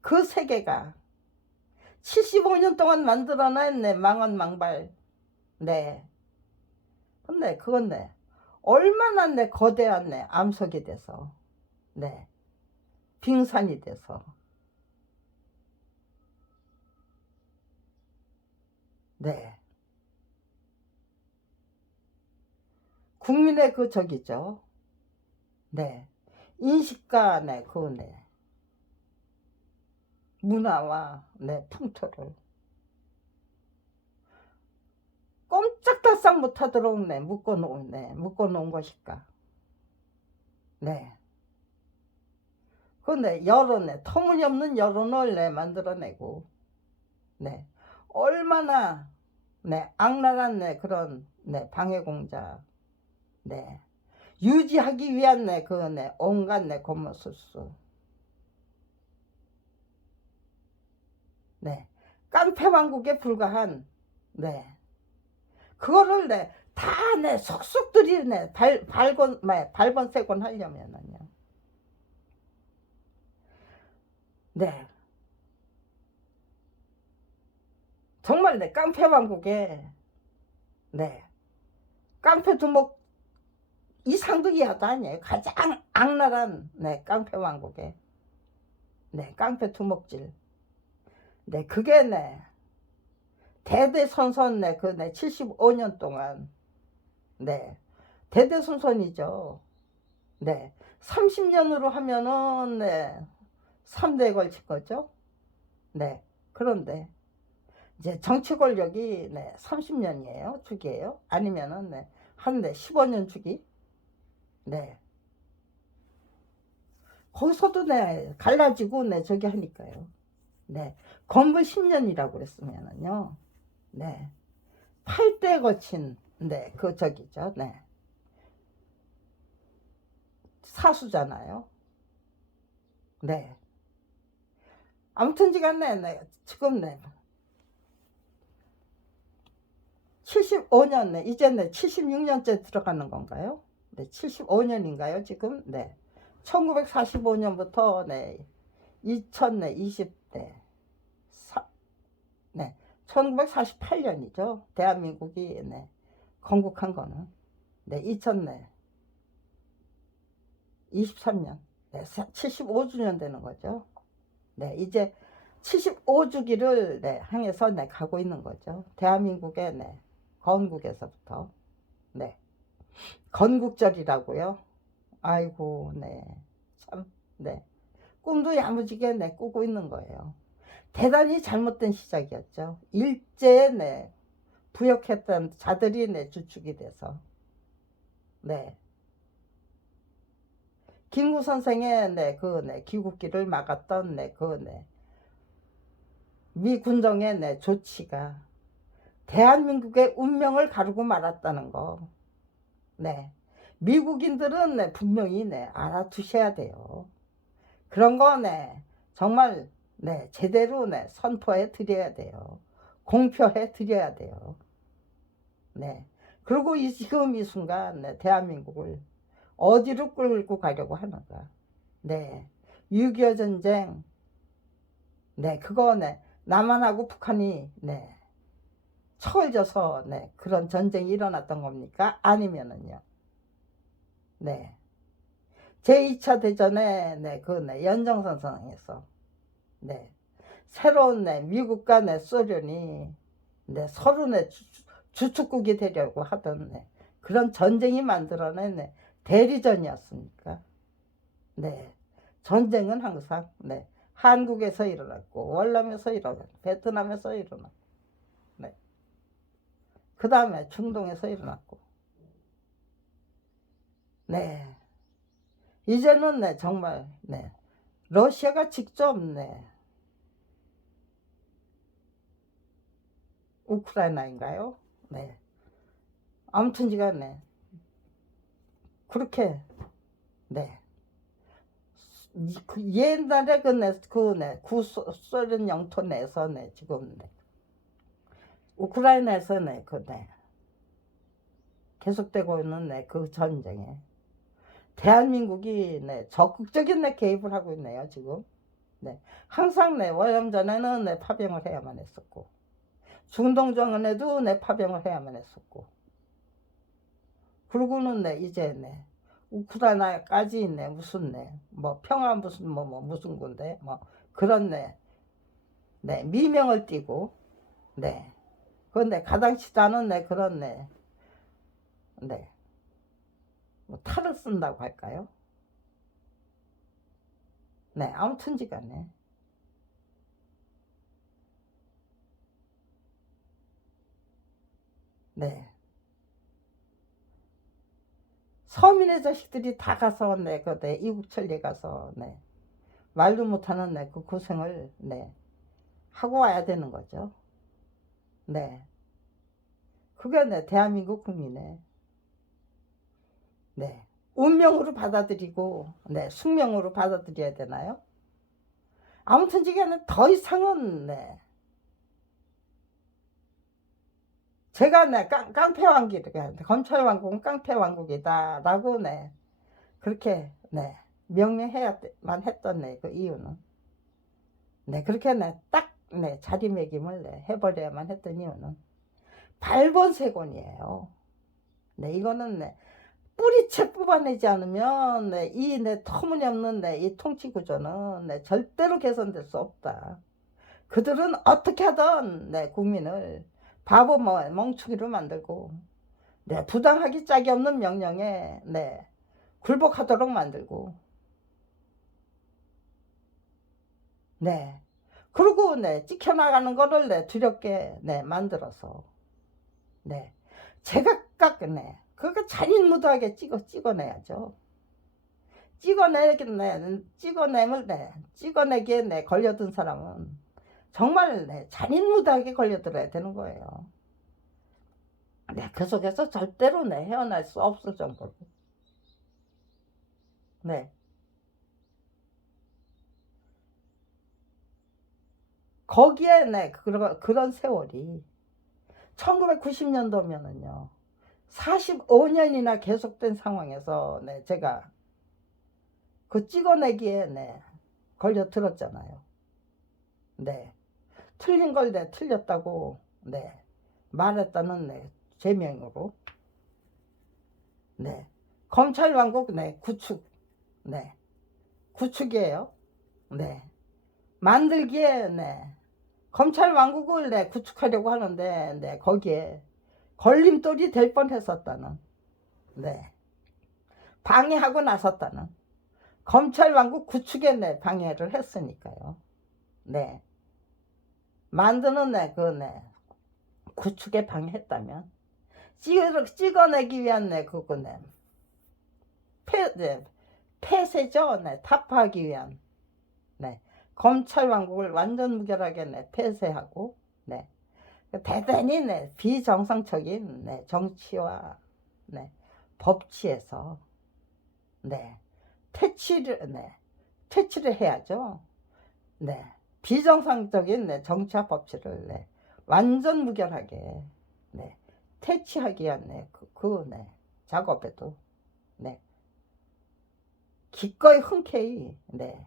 그 세계가 75년 동안 만들어낸 망언 망발, 근데 그건 얼마나 거대한 암석이 돼서, 빙산이 돼서, 국민의 그 저기죠. 인식과 그 문화와 풍토를 꼼짝달싹 못하도록 묶어놓은 것일까. 그 터무니없는 여론을 만들어내고, 얼마나 악랄한 그런 방해공작, 유지하기 위한 온갖 고무술수, 깡패왕국에 불과한 그거를 다 속속들이 발본색원 하려면은요. 정말 깡패왕국에 깡패 두목 이상도 이하도 아니에요. 가장 악랄한 깡패왕국에 깡패 두목질, 그게 대대손손 그 75년 동안 대대손손이죠. 30년으로 하면은 3대에 걸칠 거죠. 그런데 이제 정치 권력이 30년이에요. 주기예요. 아니면은 한 15년 주기. 거기서도 갈라지고 저기 하니까요. 건불 10년이라고 그랬으면은요. 8대에 거친 그 저기죠. 사수잖아요. 아무튼지간에 지금 75년 이제 76년째 들어가는 건가요? 75년인가요 지금? 1945년부터 2020대 1948년이죠. 대한민국이 건국한 거는 2023년 75주년 되는 거죠. 이제 75주기를 향해서 가고 있는 거죠. 대한민국의 건국에서부터 건국절이라고요. 아이고 참 꿈도 야무지게 꾸고 있는 거예요. 대단히 잘못된 시작이었죠. 일제에 부역했던 자들이 주축이 돼서 김구 선생의 그 귀국길을 막았던 미 군정의 조치가 대한민국의 운명을 가르고 말았다는 거. 미국인들은 분명히 알아두셔야 돼요. 그런 거 정말 제대로 선포해 드려야 돼요. 공표해 드려야 돼요. 그리고 지금 이 순간 대한민국을 어디로 끌고 가려고 하는가. 6.25 전쟁 그거 남한하고 북한이 척을 져서 그런 전쟁이 일어났던 겁니까? 아니면은요. 제2차 대전에 그 연장선상에서 새로운 미국과 소련이 서로 주축국이 되려고 하던 그런 전쟁이 만들어낸 대리전이었습니까? 전쟁은 항상 네, 한국에서 일어났고 월남에서 일어났고 베트남에서 일어났고 네. 그 다음에 중동에서 일어났고 네. 이제는 네, 정말 네. 러시아가 직접 네. 우크라이나인가요? 네. 아무튼 지가 네. 그렇게 네. 그 옛날에 구소련 영토 내에서 네, 지금 네. 우크라이나에서 네, 네. 계속되고 있는 네, 그 전쟁에 대한민국이 네, 적극적인 네, 개입을 하고 있네요, 지금. 네. 항상 네, 월남 전에는 네, 파병을 해야만 했었고, 중동전에도 네, 파병을 해야만 했었고, 그러고는 네, 이제 네, 우크라이나까지 네, 무슨 네, 뭐 평화 무슨 무슨 건데, 뭐 그런 네, 네, 미명을 띠고, 네, 그런데 가당치도 않은 네, 그런 네, 네, 뭐 탈을 쓴다고 할까요? 네, 아무튼지간에 네. 서민의 자식들이 다 가서 네, 이국천리에 가서 네, 말도 못하는 네, 그 고생을 네, 하고 와야 되는 거죠. 네, 그게 네, 대한민국 국민의 네, 운명으로 받아들이고 네, 숙명으로 받아들여야 되나요? 아무튼 지금은 더 이상은 네, 제가 네, 깡패 왕국이다, 검찰 왕국은 깡패 왕국이다라고 네, 그렇게 네, 명명해야만 했던 네, 그 이유는 네, 그렇게 네, 딱 네, 자리매김을 네, 해버려야만 했던 이유는 발본색원이에요. 네, 이거는 네, 뿌리채 뽑아내지 않으면 네, 이네 터무니없는 네, 이 통치 구조는 네, 절대로 개선될 수 없다. 그들은 어떻게 하든 네, 국민을 바보 멍충이로 만들고 네, 부당하기 짝이 없는 명령에 네, 굴복하도록 만들고 네, 그리고 네, 찍혀나가는 거를 네, 두렵게 네, 만들어서 네, 제각각 네, 그거 잔인무도하게 찍어내야죠. 찍어내면 네, 찍어내기에 네, 걸려든 사람은 정말 네, 잔인무도하게 걸려들어야 되는 거예요. 네, 그 속에서 절대로 네, 헤어날 수 없을 정도로. 네. 거기에 네, 그런 세월이 1990년도면은요. 45년이나 계속된 상황에서 네, 제가 그 찍어내기에 네, 걸려 들었잖아요. 네. 틀린 걸 네, 틀렸다고 네, 말했다는 네, 제명으로 네. 검찰 왕국 네, 구축 네. 구축이에요. 네. 만들기에 네. 검찰 왕국을 네, 구축하려고 하는데 네, 거기에 걸림돌이 될 뻔했었다는 네. 방해하고 나섰다는 검찰 왕국 구축에 네, 방해를 했으니까요. 네. 만드는 네, 그 네, 구축에 방해했다면 찍어내기 위한 네, 그거 네, 네, 폐쇄죠. 네, 타파하기 위한 네, 검찰 왕국을 완전 무결하게 네, 폐쇄하고 네, 대단히 네, 비정상적인 네, 정치와 네, 법치에서 네, 퇴치를 해야죠. 네, 비정상적인 네, 정치와 법치를 네, 완전 무결하게 네, 퇴치하기 위한 네, 네, 작업에도 네, 기꺼이 흔쾌히 네,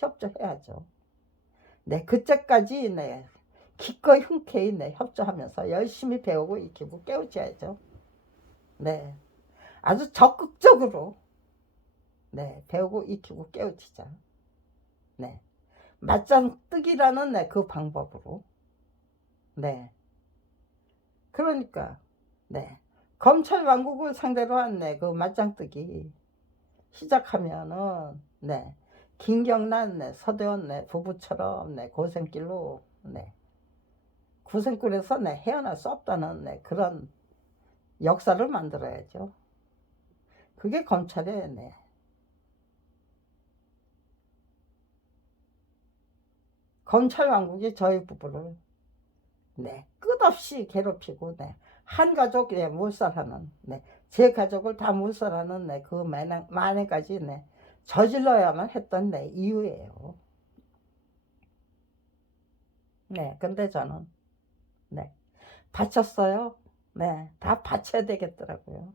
협조해야죠. 네, 그때까지 네, 기꺼이 흔쾌히 네, 협조하면서 열심히 배우고 익히고 깨우쳐야죠. 네, 아주 적극적으로 네, 배우고 익히고 깨우치자. 네, 맞짱 뜨기라는 네, 그 방법으로. 네, 그러니까 네, 검찰 왕국을 상대로 한 네, 그 맞짱 뜨기 시작하면은 네, 김경란 네, 서대원 네, 부부처럼 네, 고생길로 네, 고생길에서 네, 헤어날 수 없다는 네, 그런 역사를 만들어야죠. 그게 검찰의 네, 검찰 왕국이 저희 부부를 네, 끝없이 괴롭히고 네, 한 가족 네, 몰살하는 네, 제 가족을 다 몰살하는 네, 그 만행까지 네, 저질러야만 했던 네, 이유예요. 네, 근데 저는 네, 바쳤어요. 네, 다 바쳐야 되겠더라고요.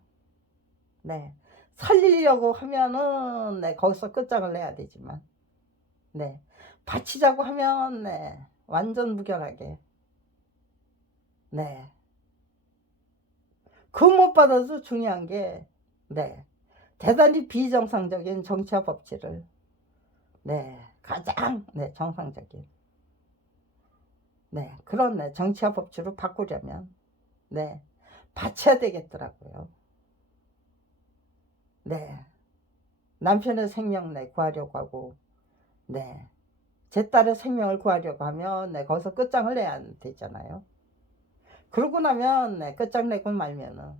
네, 살리려고 하면은 네, 거기서 끝장을 내야 되지만 네, 바치자고 하면 네, 완전 무결하게 네, 그 무엇보다도 중요한 게 네, 대단히 비정상적인 정치와 법치를 네, 가장 네, 정상적인 네, 그런 네, 정치와 법치로 바꾸려면 네, 바쳐야 되겠더라고요. 네, 남편의 생명 네, 구하려고 하고 네, 제 딸의 생명을 구하려고 하면 네, 거기서 끝장을 내야 되잖아요. 그러고 나면 네, 끝장내고 말면은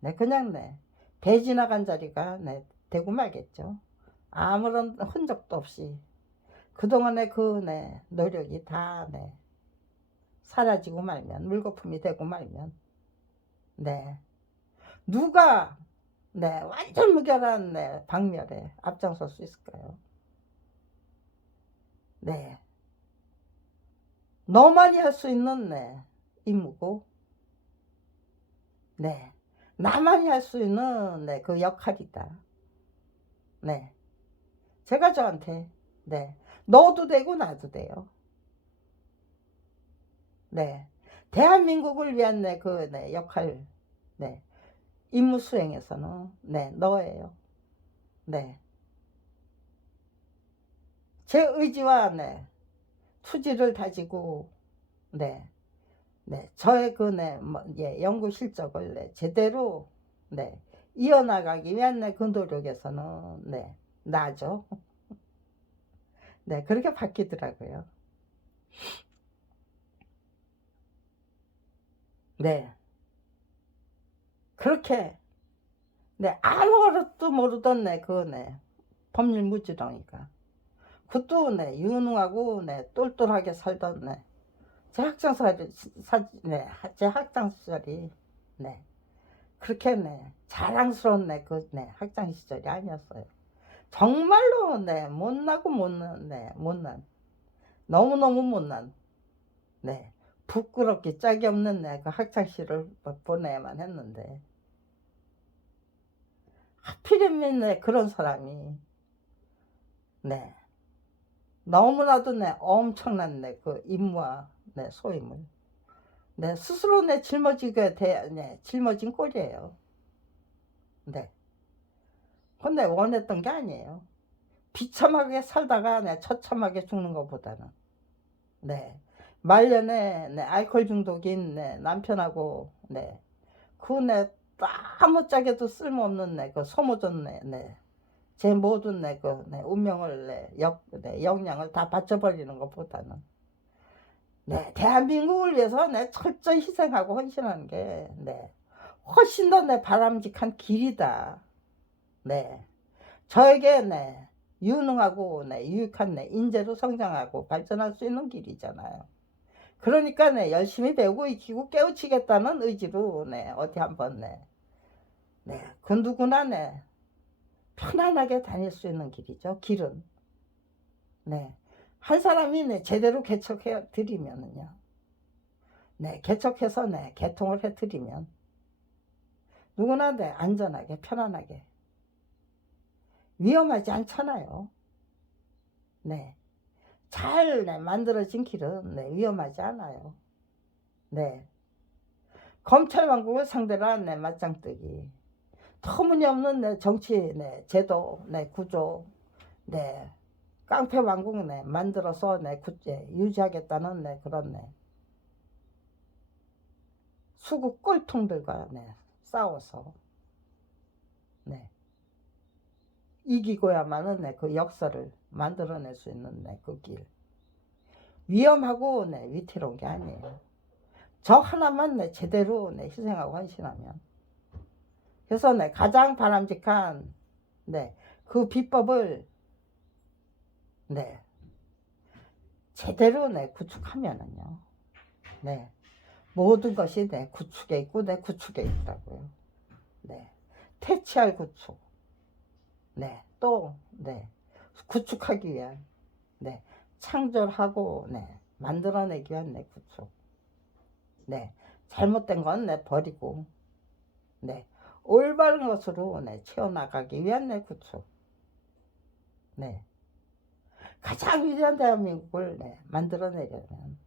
네, 그냥 네, 배 지나간 자리가 네, 되고 말겠죠. 아무런 흔적도 없이 그동안의 그 네, 노력이 다 네, 사라지고 말면 물거품이 되고 말면 네, 누가 네, 완전 무결한 네, 박멸에 앞장설 수 있을까요? 네, 너만이 할 수 있는 네, 임무고 네, 나만이 할 수 있는 네, 그 역할이다. 네, 제가 저한테 네, 너도 되고 나도 돼요. 네, 대한민국을 위한 네, 그 네, 역할 네, 임무 수행에서는 네, 너예요. 네, 제 의지와 네, 투지를 다지고 네, 네, 저의 그 네, 뭐, 예, 연구 실적을 네, 제대로 네, 이어나가기 위한 네, 그 노력에서는 네, 나죠. 네, 그렇게 바뀌더라고요. 네, 그렇게 네, 아무것도 모르던 네, 그 네, 법률 무지렁이가 그것도 네, 유능하고 네, 똘똘하게 살던 네, 제 학창시절이 네, 제 학창시절이 네, 그렇게 네, 자랑스러운 네, 그 네, 학창시절이 아니었어요. 정말로 네, 못나고 못난 네, 못난 너무너무 못난 네, 부끄럽게 짝이 없는 네, 그 학창시절을 보내야만 했는데 하필이면 네, 그런 사람이 네, 너무나도 네, 엄청난 네, 그 임무와 네, 소임을 네, 스스로 내 짊어지게 네, 짊어진 꼴이에요. 네. 근데 원했던 게 아니에요. 비참하게 살다가 네, 처참하게 죽는 것보다는 네. 말년에 네, 알코올 중독인 네, 남편하고 네, 그네 아무짝에도 쓸모없는 네, 그 소모전 네, 제 모든 네, 그 네, 운명을 네, 역량을 다 바쳐버리는 것보다는 네, 대한민국을 위해서 네, 철저히 희생하고 헌신하는 게 네, 훨씬 더 네, 바람직한 길이다. 네, 저에게 네, 유능하고 네, 유익한 네, 인재로 성장하고 발전할 수 있는 길이잖아요. 그러니까 네, 열심히 배우고 익히고 깨우치겠다는 의지로 네, 어디 한번 네, 네, 그 누구나 네, 편안하게 다닐 수 있는 길이죠. 길은 네, 한 사람이 네, 제대로 개척해 드리면은요. 네, 개척해서 네, 개통을 해 드리면 누구나 네, 안전하게 편안하게 위험하지 않잖아요. 네, 잘 네, 만들어진 길은 네, 위험하지 않아요. 네, 검찰 왕국을 상대로 한 네, 맞짱뜨기 터무니없는 네, 정치 네, 제도 네, 구조 네, 깡패 왕국 네, 만들어서 네, 유지하겠다는 네, 그런 네, 수구 꼴통들과 네, 싸워서 네, 이기고야만은 그 역사를 만들어낼 수 있는 그 길. 위험하고 위태로운 게 아니에요. 저 하나만 제대로 희생하고 헌신하면. 그래서 가장 바람직한 그 비법을 제대로 구축하면은요. 모든 것이 구축에 있고 구축에 있더라고요. 퇴치할 구축. 또 구축하기 위한 창조하고 만들어내기 위한 구축. 잘못된 건 버리고 올바른 것으로 채워나가기 위한 구축. 가장 위대한 대한민국을 만들어내려면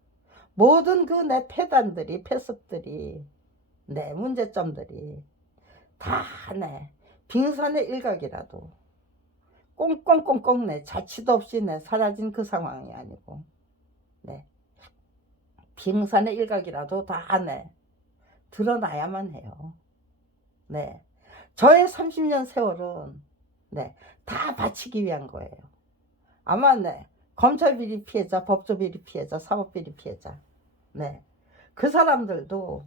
모든 그 폐단들이, 폐습들이, 문제점들이 다 빙산의 일각이라도 꽁꽁꽁꽁 자취도 없이 사라진 그 상황이 아니고 빙산의 일각이라도 다 드러나야만 해요. 저의 30년 세월은 다 바치기 위한 거예요. 아마 검찰비리 피해자, 법조비리 피해자, 사법비리 피해자 그 사람들도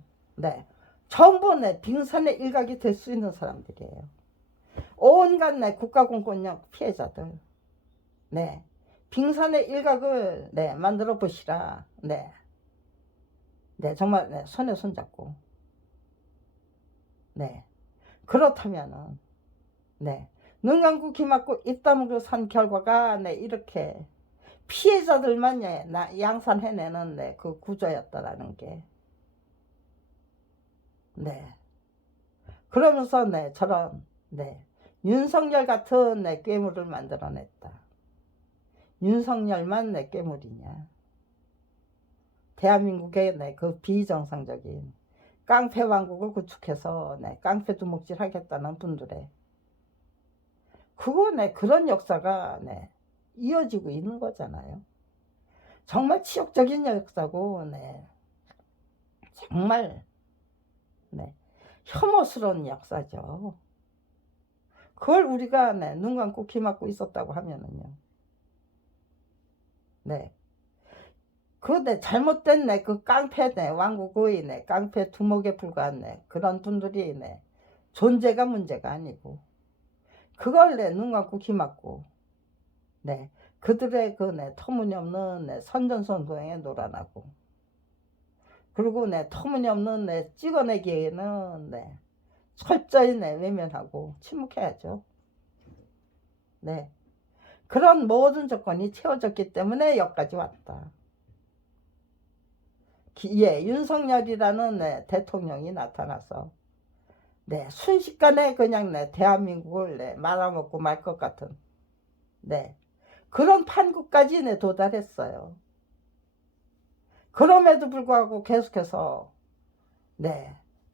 전부 빙산의 일각이 될 수 있는 사람들이에요. 온갖 국가공권력 피해자들 빙산의 일각을 만들어 보시라. 정말 손에 손잡고 그렇다면은 눈 감고 귀 막고 입 다물고 산 결과가 이렇게 피해자들만 양산해내는 그 구조였다라는 게 그러면서 저런 윤석열 같은 괴물을 만들어냈다. 윤석열만 괴물이냐. 대한민국의 그 비정상적인 깡패 왕국을 구축해서 깡패 두목질 하겠다는 분들의 그런 역사가 이어지고 있는 거잖아요. 정말 치욕적인 역사고 정말 혐오스러운 역사죠. 그걸 우리가 눈 감고 귀 막고 있었다고 하면은요. 그 잘못된 그 깡패 왕국의 깡패 두목에 불과한 그런 분들이 존재가 문제가 아니고 그걸 눈 감고 귀 막고 그들의 그 터무니없는 선전선동에 놀아나고 그리고 터무니없는 찍어내기에는 철저히 외면하고 침묵해야죠. 그런 모든 조건이 채워졌기 때문에 여기까지 왔다. 윤석열이라는 대통령이 나타나서 순식간에 그냥 대한민국을 말아먹고 말 것 같은 그런 판국까지 도달했어요. 그럼에도 불구하고 계속해서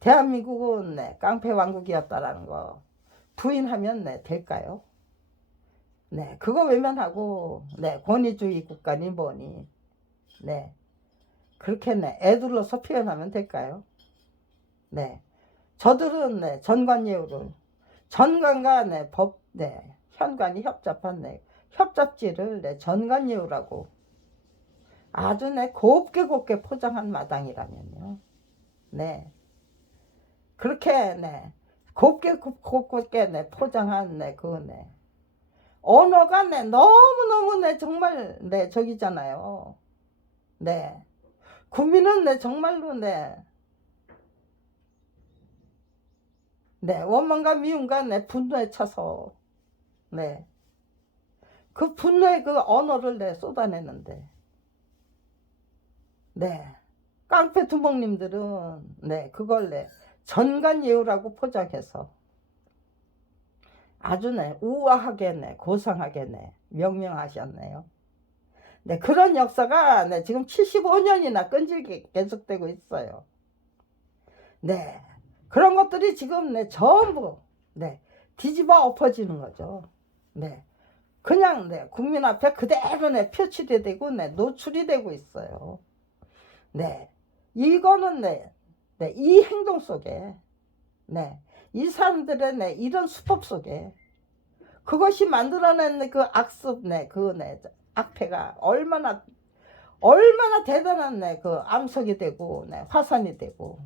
대한민국은 깡패 왕국이었다라는 거 부인하면 될까요? 그거 외면하고 권위주의 국가니 뭐니 그렇게 애들로서 표현하면 될까요? 저들은 전관예우를 전관과 법 현관이 협잡한 협잡지를 전관예우라고 아주 곱게 포장한 마당이라면요. 그렇게 곱게 포장한 그 언어가 너무너무 정말 저기잖아요. 국민은 정말로 원망과 미움과 분노에 차서 그 분노의 그 언어를 쏟아내는데 깡패 두목님들은 그걸 전관예우라고 포장해서 아주 우아하게 고상하게 명명하셨네요. 그런 역사가 지금 75년이나 끈질기게 계속되고 있어요. 그런 것들이 지금 전부 뒤집어 엎어지는 거죠. 그냥 국민 앞에 그대로 표출이 되고 노출이 되고 있어요. 이거는 이 행동 속에 이 사람들의 이런 수법 속에 그것이 만들어낸 그 악습, 그 악패가 얼마나 대단한 그 암석이 되고, 화산이 되고,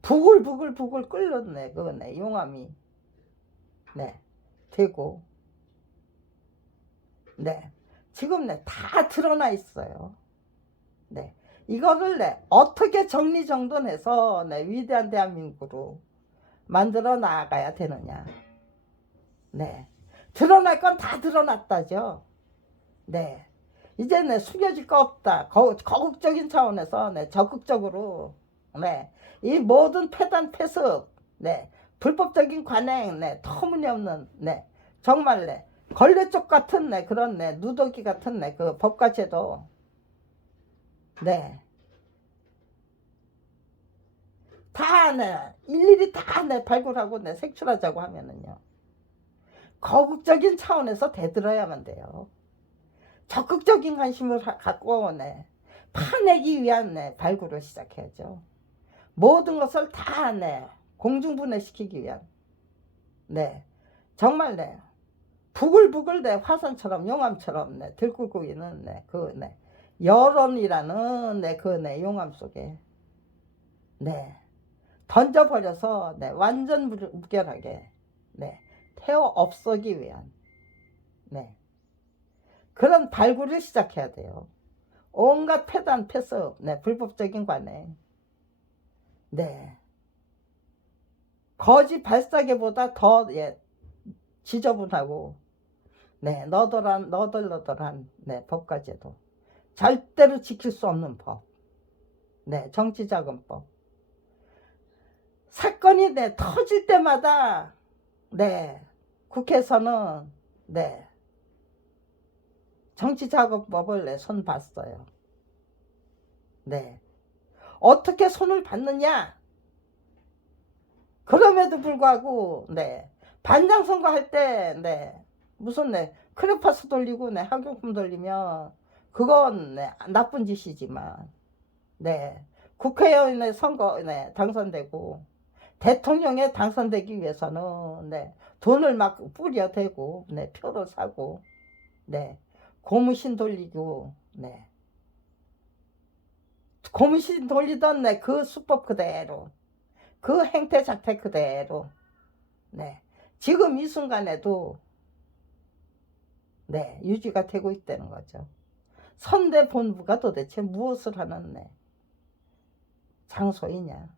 부글부글 끓는 그 용암이, 되고, 지금 다 드러나 있어요. 이거를 어떻게 정리정돈해서 위대한 대한민국으로 만들어 나아가야 되느냐. 드러날 건 다 드러났다죠. 이제 숨겨질 거 없다. 거국적인 차원에서 적극적으로 이 모든 폐단 폐습, 불법적인 관행, 터무니없는 정말 걸레쪽 같은 그런 누더기 같은 그 법과 제도, 다 일일이 다 발굴하고 색출하자고 하면은요, 거국적인 차원에서 대들어야만 돼요. 적극적인 관심을 갖고 파내기 위한 발굴을 시작해야죠. 모든 것을 다 공중분해시키기 위한 정말 부글부글 화산처럼 용암처럼 들끓고 있는 그 여론이라는 그 용암 속에 던져버려서 완전 무결하게 태워 없애기 위한 그런 발굴을 시작해야 돼요. 온갖 폐단 폐습, 불법적인 관행, 거지 발사계보다 더 지저분하고 너덜너덜한 법과 제도, 절대로 지킬 수 없는 법, 정치자금법. 사건이 터질 때마다 국회에서는 정치자금법을 손봤어요. 어떻게 손을 봤느냐? 그럼에도 불구하고 반장선거 할 때 무슨 크레파스 돌리고 학용품 돌리면 그건 나쁜 짓이지만 국회의원의 선거 당선되고 대통령에 당선되기 위해서는 돈을 막 뿌려대고 표를 사고 고무신 돌리고 고무신 돌리던 그 수법 그대로, 그 행태 작태 그대로 지금 이 순간에도 유지가 되고 있다는 거죠. 선대본부가 도대체 무엇을 하는 장소이냐.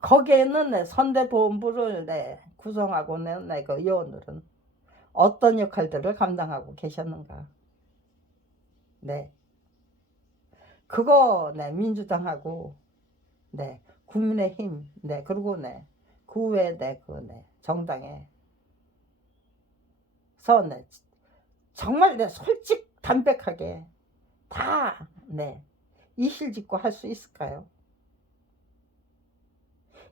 거기에는 선대본부를 구성하고 있는 그 의원들은 어떤 역할들을 감당하고 계셨는가. 그거 민주당하고 국민의힘 그리고 그 외에 그 정당에 정말 솔직 담백하게 다 이실직고 할 수 있을까요?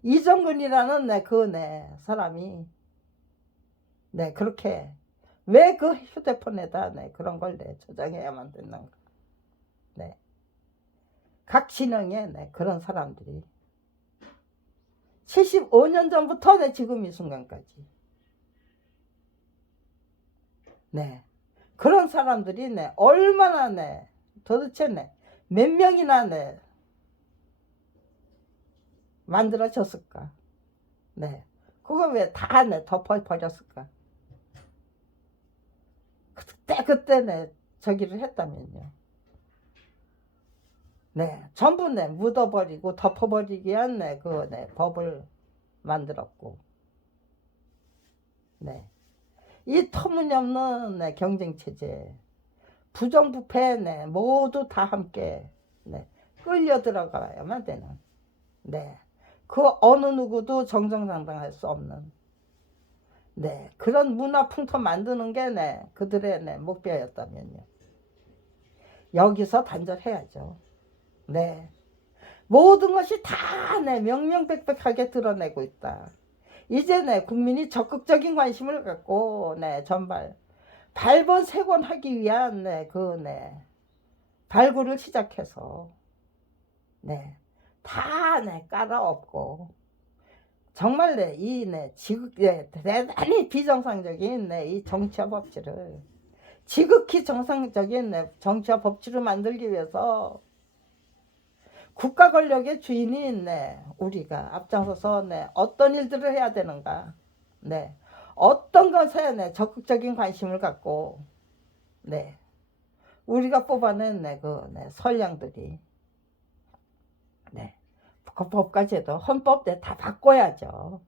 이정근이라는 그 사람이 그렇게 왜 그 휴대폰에다 그런 걸 저장해야만 됐는가. 각 진영에 그런 사람들이 75년 전부터 지금 이 순간까지 그런 사람들이 얼마나 도대체 몇 명이나 만들어졌을까. 그걸 왜 다 덮어버렸을까. 그때 저기를 했다면요. 전부 묻어버리고 덮어버리기 위한 그 법을 만들었고, 이 터무니없는 경쟁체제, 부정부패 모두 다 함께 끌려 들어가야만 되는 그 어느 누구도 정정당당할 수 없는 그런 문화풍토 만드는 게 그들의 목표였다면요. 여기서 단절해야죠. 모든 것이 다 명명백백하게 드러내고 있다. 이제 국민이 적극적인 관심을 갖고 전발 발본색원하기 위한 그 발굴을 시작해서 다 깔아엎고 정말 대단히 비정상적인 이 정치와 법치를 지극히 정상적인 정치와 법치를 만들기 위해서 국가 권력의 주인인 우리가 앞장서서 어떤 일들을 해야 되는가, 어떤 것에 적극적인 관심을 갖고 우리가 뽑아낸 선량들이 그 법까지도 헌법 다 바꿔야죠.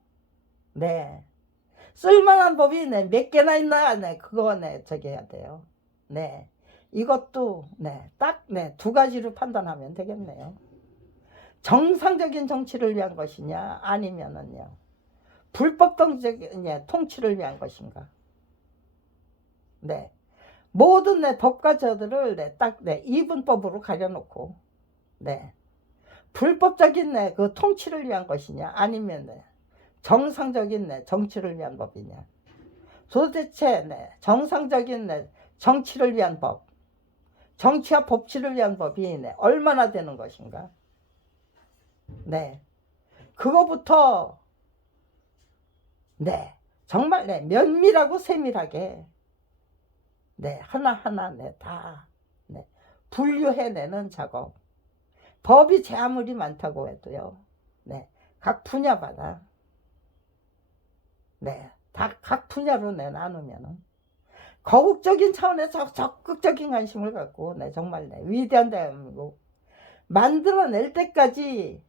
쓸만한 법이 몇 개나 있나 그거 저기 해야 돼요. 이것도 딱 두 가지로 판단하면 되겠네요. 정상적인 정치를 위한 것이냐 아니면은요 불법적인 통치를 위한 것인가. 모든 법과 저들을 딱 이분법으로 가려놓고 불법적인 그 통치를 위한 것이냐 아니면 정상적인 정치를 위한 법이냐. 도대체 정상적인 정치를 위한 법, 정치와 법치를 위한 법이 얼마나 되는 것인가. 그거부터 정말 면밀하고 세밀하게 하나하나 다 분류해내는 작업. 법이 제 아무리 많다고 해도요 각 분야마다 다 각 분야로 나누면은 거국적인 차원에서 적극적인 관심을 갖고 정말 위대한 대한민국 만들어낼 때까지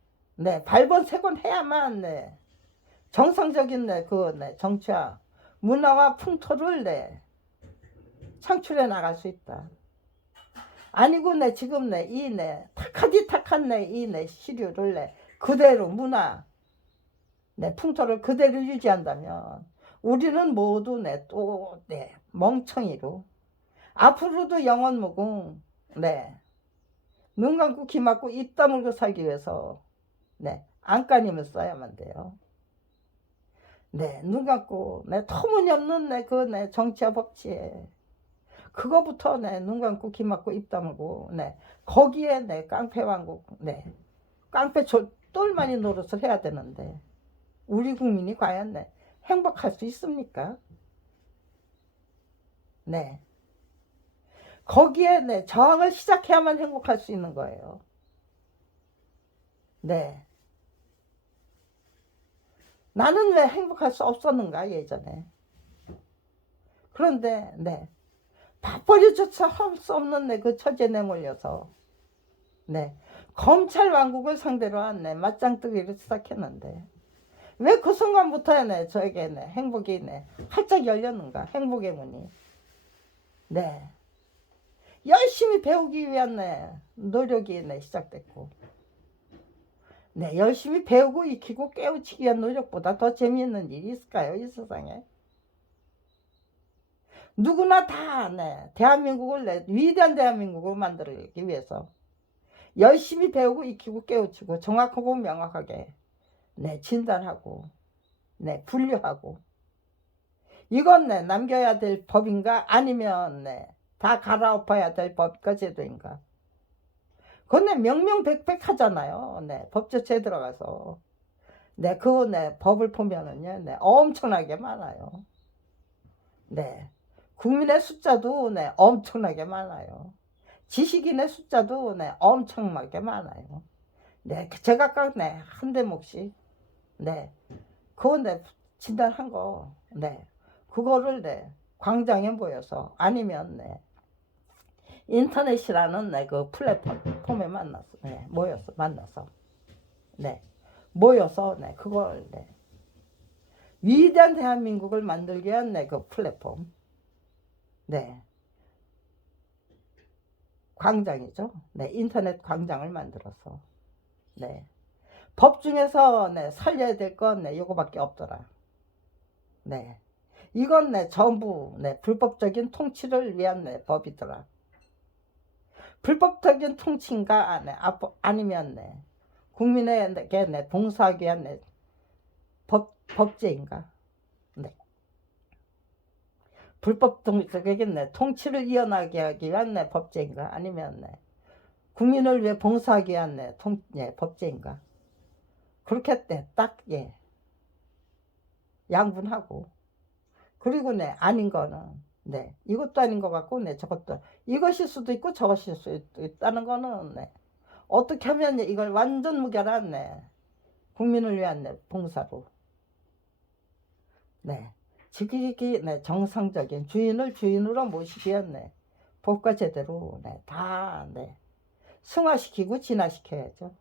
발본색원 해야만 정상적인 정치와 문화와 풍토를 창출해 나갈 수 있다. 아니고 지금 이 탁하디탁한 이 시류를 그대로 문화 풍토를 그대로 유지한다면 우리는 모두 또 멍청이로 앞으로도 영원무궁 눈 감고 귀 막고 입 다물고 살기 위해서 안간힘을 써야만 돼요. 눈 감고 터무니없는 그 정치와 법치에 그거부터 눈 감고 귀 막고 입 다물고 거기에 깡패왕국 깡패 똘마니 노릇을 해야 되는데 우리 국민이 과연 행복할 수 있습니까? 거기에 저항을 시작해야만 행복할 수 있는 거예요. 나는 왜 행복할 수 없었는가 예전에. 그런데 밥벌이조차 할 수 없는 그 처지에 내몰려서 검찰 왕국을 상대로 한 맞짱뜨기를 시작했는데 왜 그 순간부터 저에게 행복이 활짝 열렸는가. 행복의 문이 열심히 배우기 위한 노력이 시작됐고 열심히 배우고 익히고 깨우치기 위한 노력보다 더 재미있는 일이 있을까요 이 세상에. 누구나 다 대한민국을 위대한 대한민국을 만들기 위해서 열심히 배우고 익히고 깨우치고 정확하고 명확하게 진단하고 분류하고 이건 남겨야 될 법인가 아니면 다 갈아엎어야 될 법과 제도인가. 그건 명명백백하잖아요. 법조체에 들어가서 그 법을 보면은요 엄청나게 많아요. 국민의 숫자도 엄청나게 많아요. 지식인의 숫자도 엄청나게 많아요. 제각각 한 대목씩 그거 진단한 거 그거를 광장에 모여서 아니면 인터넷이라는 그 플랫폼에 만나서 모여서 그걸 위대한 대한민국을 만들기 위한 그 플랫폼 광장이죠. 인터넷 광장을 만들어서 법 중에서 살려야 될 건 요거밖에 없더라. 이건 전부 불법적인 통치를 위한 법이더라. 불법적인 통치인가 아니면 국민에게 봉사하기 위한 법제인가. 불법적인 통치를 이어나게 하기 위한 법제인가 아니면 국민을 위해 봉사하기 위한 법제인가. 그렇게 딱 양분하고. 그리고 네, 아닌 거는, 네, 이것도 아닌 것 같고, 네, 저것도, 이것일 수도 있고, 저것일 수도 있다는 거는, 네, 어떻게 하면 이걸 완전 무결한, 네, 국민을 위한, 네, 봉사로, 네, 지키기, 네, 정상적인 주인을 주인으로 모시기 위한, 네, 법과 제대로, 네, 다, 네, 승화시키고 진화시켜야죠.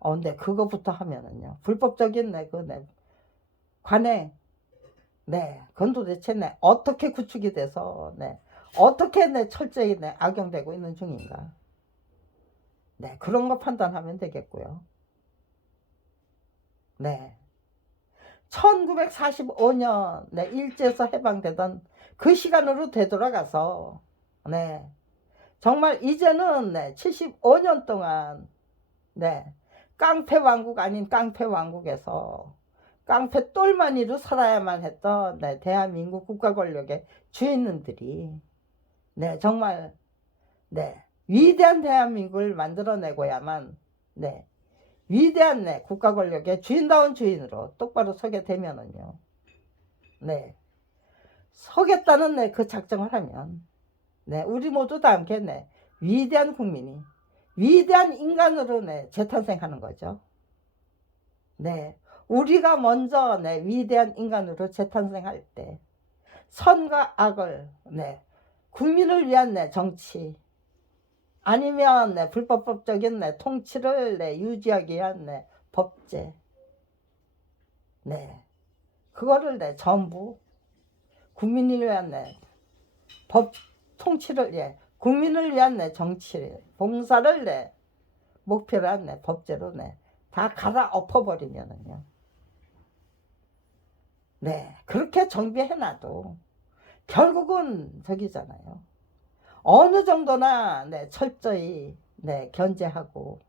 근데 그거부터 하면은요, 불법적인, 네, 네, 관행, 네, 그건 도대체 네, 어떻게 구축이 돼서 네, 어떻게 네, 철저히 네, 악용되고 있는 중인가. 네, 그런 거 판단하면 되겠고요. 네, 1945년 네, 일제에서 해방되던 그 시간으로 되돌아가서 네, 정말 이제는 네, 75년 동안 네, 깡패 왕국 아닌 깡패 왕국에서 깡패 똘마니로 살아야만 했던 네, 대한민국 국가 권력의 주인들이 네, 정말 네, 위대한 대한민국을 만들어내고야만 네, 위대한 네, 국가 권력의 주인다운 주인으로 똑바로 서게 되면은요. 네, 서겠다는 네, 그 작정을 하면 네, 우리 모두 다 함께 네, 위대한 국민이 위대한 인간으로 네, 재탄생하는 거죠. 네, 우리가 먼저 네, 위대한 인간으로 재탄생할 때 선과 악을 네, 국민을 위한 네, 정치 아니면 네, 불법적인 네, 통치를 네, 유지하기 위한 네, 법제 네, 그거를 네, 전부 국민을 위한 네, 법 통치를 예, 국민을 위한 네, 정치 봉사를 네, 목표로 한 네, 법제로 네, 다 갈아엎어 버리면은요. 네, 그렇게 정비해놔도 결국은 저기잖아요. 어느 정도나 네, 철저히 네, 견제하고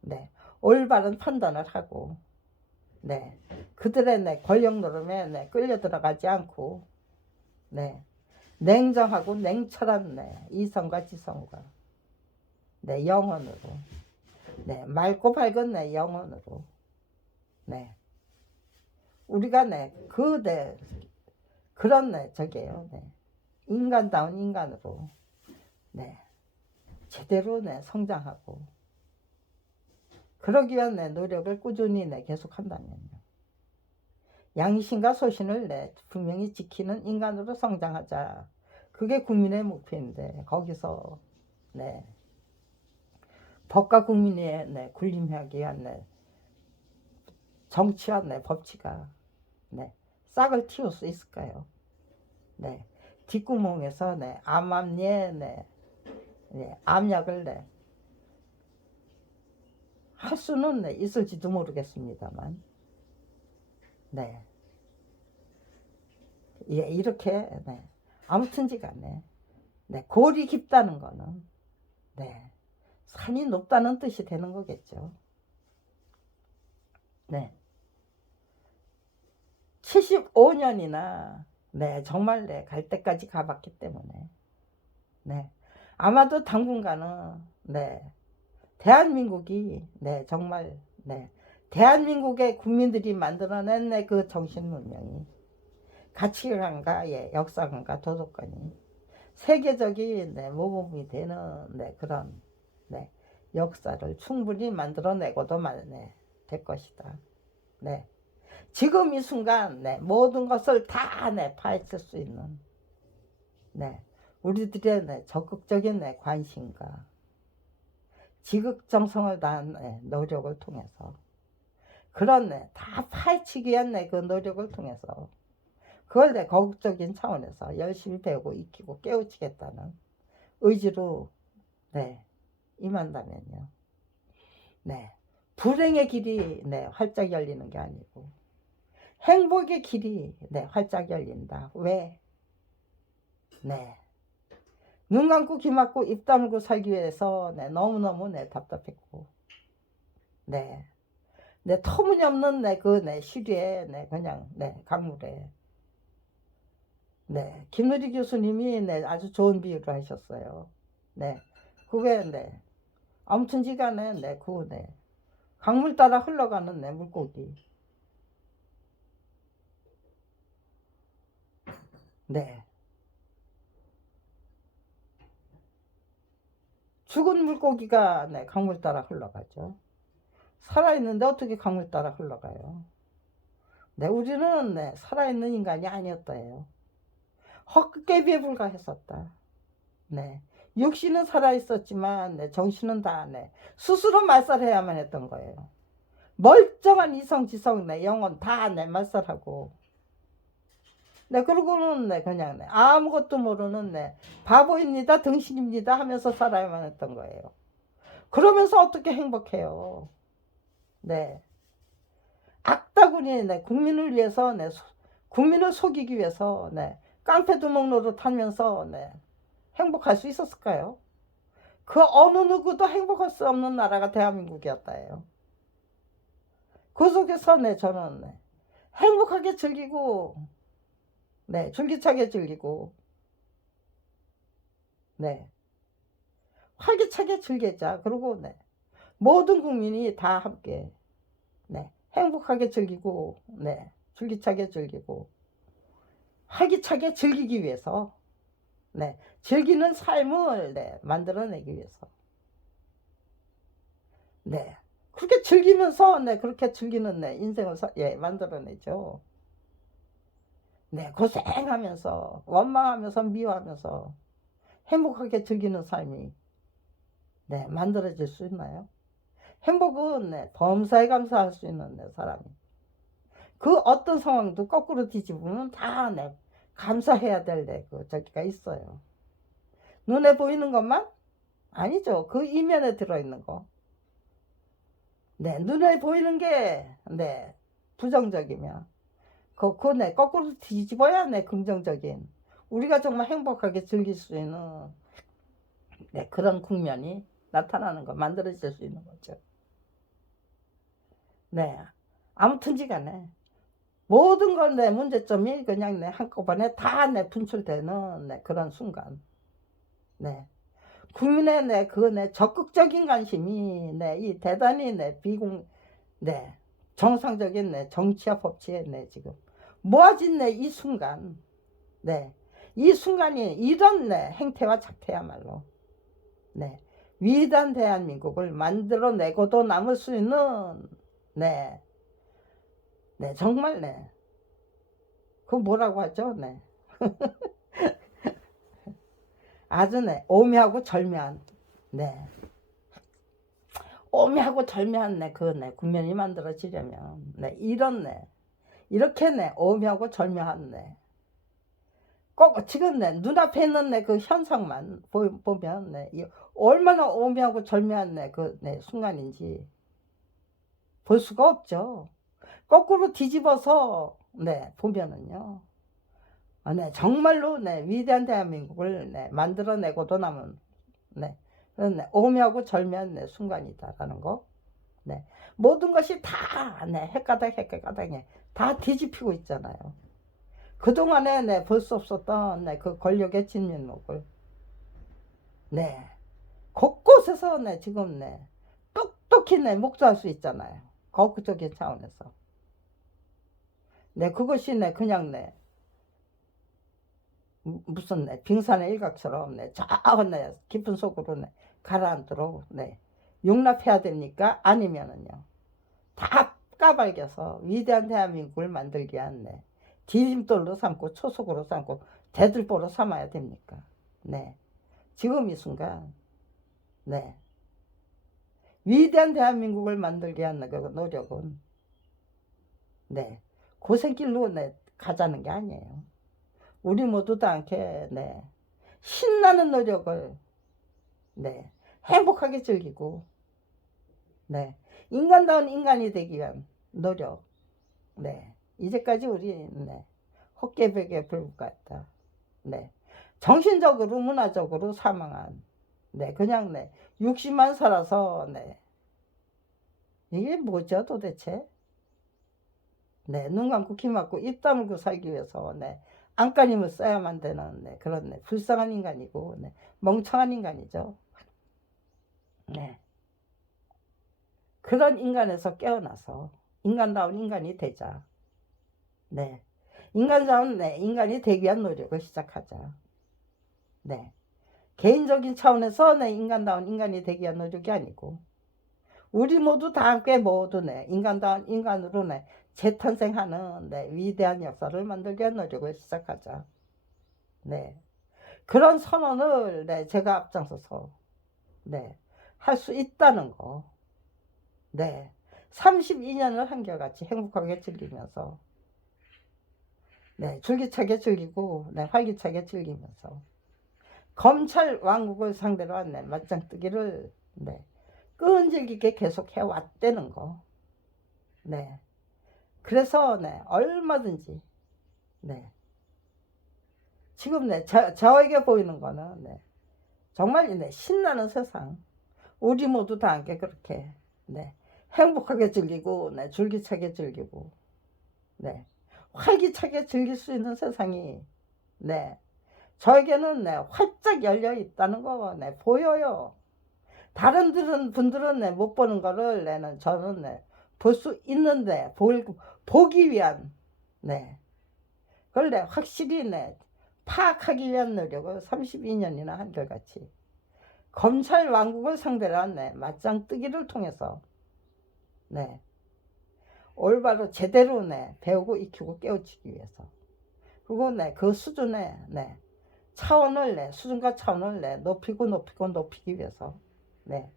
네, 올바른 판단을 하고 네, 그들의 네, 권력 노름에 네, 끌려 들어가지 않고 네, 냉정하고 냉철한 네, 이성과 지성과 네, 영혼으로 네, 맑고 밝은 네, 영혼으로 네, 우리가 네, 네, 그런 네, 저게요. 네, 인간다운 인간으로 네, 제대로 네, 성장하고 그러기 위한 네, 노력을 꾸준히 네, 계속한다면요. 양심과 소신을 네, 분명히 지키는 인간으로 성장하자. 그게 국민의 목표인데 거기서 네, 법과 국민의 네, 군림하기 위한 네, 정치와 네, 법치가 네, 싹을 틔울 수 있을까요? 네, 뒷구멍에서 네, 암암리에 네, 네, 암약을 네, 할 수는 네, 있을지도 모르겠습니다만 네, 예, 이렇게 네, 아무튼지 간에 네, 골이 깊다는 거는 네, 산이 높다는 뜻이 되는 거겠죠. 네, 75년이나 네, 정말 네, 갈 때까지 가봤기 때문에 네, 아마도 당분간은 네, 대한민국이 네, 정말 네, 대한민국의 국민들이 만들어낸 네, 그 정신문명이 가치관과 예, 역사관과 도덕관이 세계적인 네, 모범이 되는 네, 그런 네, 역사를 충분히 만들어내고도 네, 될 것이다. 네. 지금 이 순간 네, 모든 것을 다 네, 파헤칠 수 있는 네, 우리들의 네, 적극적인 네, 관심과 지극정성을 다한 네, 노력을 통해서 그런 네, 다 파헤치기 위한 네, 그 노력을 통해서 그걸 내 거국적인 차원에서 열심히 배우고 익히고 깨우치겠다는 의지로 네, 임한다면요. 네, 불행의 길이 네, 활짝 열리는 게 아니고 행복의 길이 네, 활짝 열린다. 왜? 네, 눈 감고 귀 막고 입 다물고 살기 위해서 네, 너무너무 네, 답답했고 네, 네, 터무니없는 네, 그 네, 시류에 네, 그냥 네, 강물에 네, 김누리 교수님이 네, 아주 좋은 비유를 하셨어요. 네, 그게 네, 아무튼지간에 네, 그 네, 강물 따라 흘러가는 네, 물고기. 네. 죽은 물고기가 네, 강물 따라 흘러가죠. 살아있는데 어떻게 강물 따라 흘러가요? 네, 우리는 네, 살아있는 인간이 아니었다예요. 헛개비에 불과했었다. 네. 육신은 살아있었지만 네, 정신은 다 네, 스스로 말살해야만 했던 거예요. 멀쩡한 이성지성 네, 영혼 다 네, 말살하고 네, 그러고는 네, 그냥 네, 아무것도 모르는 네, 바보입니다, 등신입니다 하면서 살아야만 했던 거예요. 그러면서 어떻게 행복해요? 네. 악다구니 네, 국민을 위해서 네, 국민을 속이기 위해서 네, 깡패 두목 노릇하면서 네, 행복할 수 있었을까요? 그 어느 누구도 행복할 수 없는 나라가 대한민국이었다예요. 그 속에서 네, 저는 네, 행복하게 즐기고 네, 줄기차게 즐기고 네, 활기차게 즐기자. 그리고 네, 모든 국민이 다 함께 네, 행복하게 즐기고 네, 줄기차게 즐기고 활기차게 즐기기 위해서 네, 즐기는 삶을 네, 만들어내기 위해서 네, 그렇게 즐기면서 네, 그렇게 즐기는 네, 인생을 예, 만들어내죠. 네, 고생하면서 원망하면서 미워하면서 행복하게 즐기는 삶이 네, 만들어질 수 있나요? 행복은 네, 범사에 감사할 수 있는 네, 사람이 그 어떤 상황도 거꾸로 뒤집으면 다 네, 감사해야 될 네, 그 저기가 있어요. 눈에 보이는 것만 아니죠. 그 이면에 들어있는 거. 네, 눈에 보이는 게 네, 부정적이면 네, 거꾸로 뒤집어야 네, 긍정적인 우리가 정말 행복하게 즐길 수 있는 네, 그런 국면이 나타나는 거 만들어질 수 있는 거죠. 네, 아무튼지 간에 모든 건 내 문제점이 그냥 내 한꺼번에 다 내 분출되는 네, 그런 순간. 네. 국민의 내 그 내 적극적인 관심이 이 대단히 네, 정상적인 정치와 법치에 지금 모아진 이 순간 네, 이 순간이 이런 행태와 작태야말로 네, 위대한 대한민국을 만들어내고도 남을 수 있는 네, 네 정말 그 뭐라고 하죠? 네. 아주 오묘하고 절묘한 네. 오묘하고 절묘한 국면이 만들어지려면 이런 이렇게 오묘하고 절묘한 꼭 지금 눈앞에 있는 그 현상만 보면 얼마나 오묘하고 절묘한 그 순간인지 볼 수가 없죠. 거꾸로 뒤집어서 보면은요. 정말로 위대한 대한민국을 만들어내고도 남은 그런 오묘하고 절묘한 순간이다라는 거. 모든 것이 다 헷가닥에 다 뒤집히고 있잖아요. 그동안에 볼 수 없었던 그 권력의 진면목을 곳곳에서 지금 똑똑히 목도할 수 있잖아요. 거국적인 차원에서. 그것이 그냥 무슨 빙산의 일각처럼 저 깊은 속으로 가라앉도록 용납해야 됩니까? 아니면은요 다 까발겨서 위대한 대한민국을 만들기 위한 디딤돌로 삼고 초석으로 삼고 대들보로 삼아야 됩니까? 지금 이 순간 위대한 대한민국을 만들기 위한 그 노력은 고생길로 가자는 게 아니에요. 우리 모두 다 함께 신나는 노력을 행복하게 즐기고 인간다운 인간이 되기 위한 노력 이제까지 우리 헛개벽에 불과했다. 정신적으로 문화적으로 사망한 그냥 육신만 살아서 이게 뭐죠 도대체? 눈 감고 귀 막고 입 다물고 살기 위해서 안간힘을 써야만 되는 그런 불쌍한 인간이고 멍청한 인간이죠. 그런 인간에서 깨어나서 인간다운 인간이 되자. 인간자원, 네, 인간이 되기 위한 노력을 시작하자. 네. 개인적인 차원에서 네, 인간다운 인간이 되기 위한 노력이 아니고, 우리 모두 다 함께 모두 네, 인간다운 인간으로 네, 재탄생하는 네, 위대한 역사를 만들기 위한 노력을 시작하자. 네. 그런 선언을 네, 제가 앞장서서 네, 할 수 있다는 거. 네. 32년을 한결같이 행복하게 즐기면서 네, 줄기차게 즐기고 네, 활기차게 즐기면서 검찰 왕국을 상대로 한 네, 맞짱뜨기를 네, 끈질기게 계속 해왔다는 거. 네. 그래서 네, 얼마든지 네. 지금 네, 저에게 보이는 거는 네, 정말 네, 신나는 세상. 우리 모두 다 함께 그렇게 네, 행복하게 즐기고 네, 줄기차게 즐기고 네, 활기차게 즐길 수 있는 세상이 네, 저에게는 네, 활짝 열려 있다는 거 네, 보여요. 다른 분들은 네, 못 보는 거를 내는 저는 네, 볼 수 있는데 보기 위한 네, 그걸 네, 확실히 네, 파악하기 위한 노력을 32년이나 한결같이 검찰 왕국을 상대로 한 네, 맞짱뜨기를 통해서 네, 올바로 제대로 네, 배우고 익히고 깨우치기 위해서 그리고 네, 그 수준의 네, 차원을 네, 수준과 차원을 네, 높이기 위해서 네,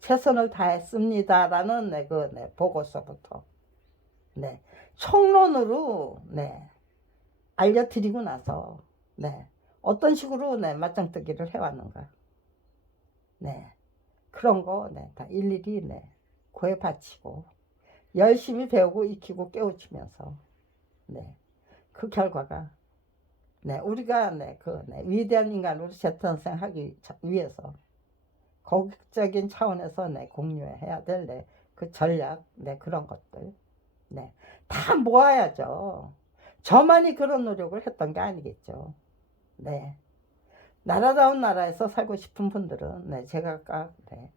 최선을 다했습니다라는 네, 그 네, 보고서부터 네, 총론으로 네, 알려드리고 나서 네, 어떤 식으로 네, 맞짱뜨기를 해왔는가 네, 그런 거 네, 다 일일이 네, 고해 바치고 열심히 배우고 익히고 깨우치면서 네, 그 결과가 네, 우리가 네, 그 네, 위대한 인간으로 재탄생하기 위해서 거국적인 차원에서 네, 공유해야 될 네, 그 전략 네, 그런 것들 네, 다 모아야죠. 저만이 그런 노력을 했던 게 아니겠죠. 네, 나라다운 나라에서 살고 싶은 분들은 네, 제가 네,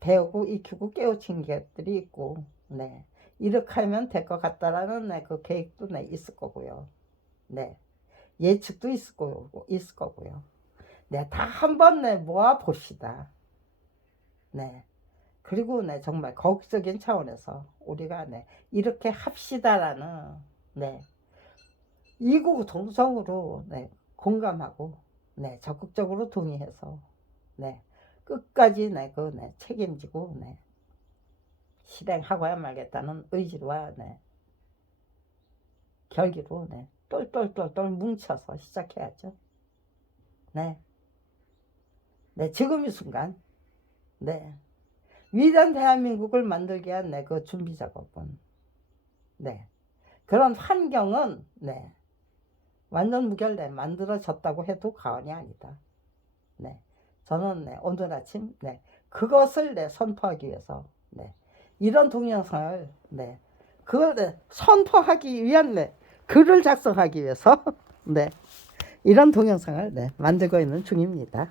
배우고 익히고 깨우친 것들이 있고 네, 이렇게 하면 될 것 같다라는 네, 그 계획도 네, 있을 거고요. 네, 예측도 있을 거고요. 네, 다 한번 네, 모아 봅시다. 네, 그리고 네, 정말 거국적인 차원에서 우리가 네, 이렇게 합시다라는 네, 이구동성으로 네, 공감하고 네, 적극적으로 동의해서 네, 끝까지 네, 그 네, 책임지고 네, 실행하고야 말겠다는 의지와 네, 결기로 네, 똘똘똘똘 뭉쳐서 시작해야죠. 네, 네, 지금 이 순간 네, 위대한 대한민국을 만들기 위한 네, 그 준비 작업은 네, 그런 환경은 네, 완전 무결 만들어졌다고 해도 과언이 아니다. 네, 저는 네, 오늘 아침 네, 그것을 네, 선포하기 위해서 네, 이런 동영상을 네, 그걸 네, 선포하기 위한 네, 글을 작성하기 위해서 네, 이런 동영상을 네, 만들고 있는 중입니다.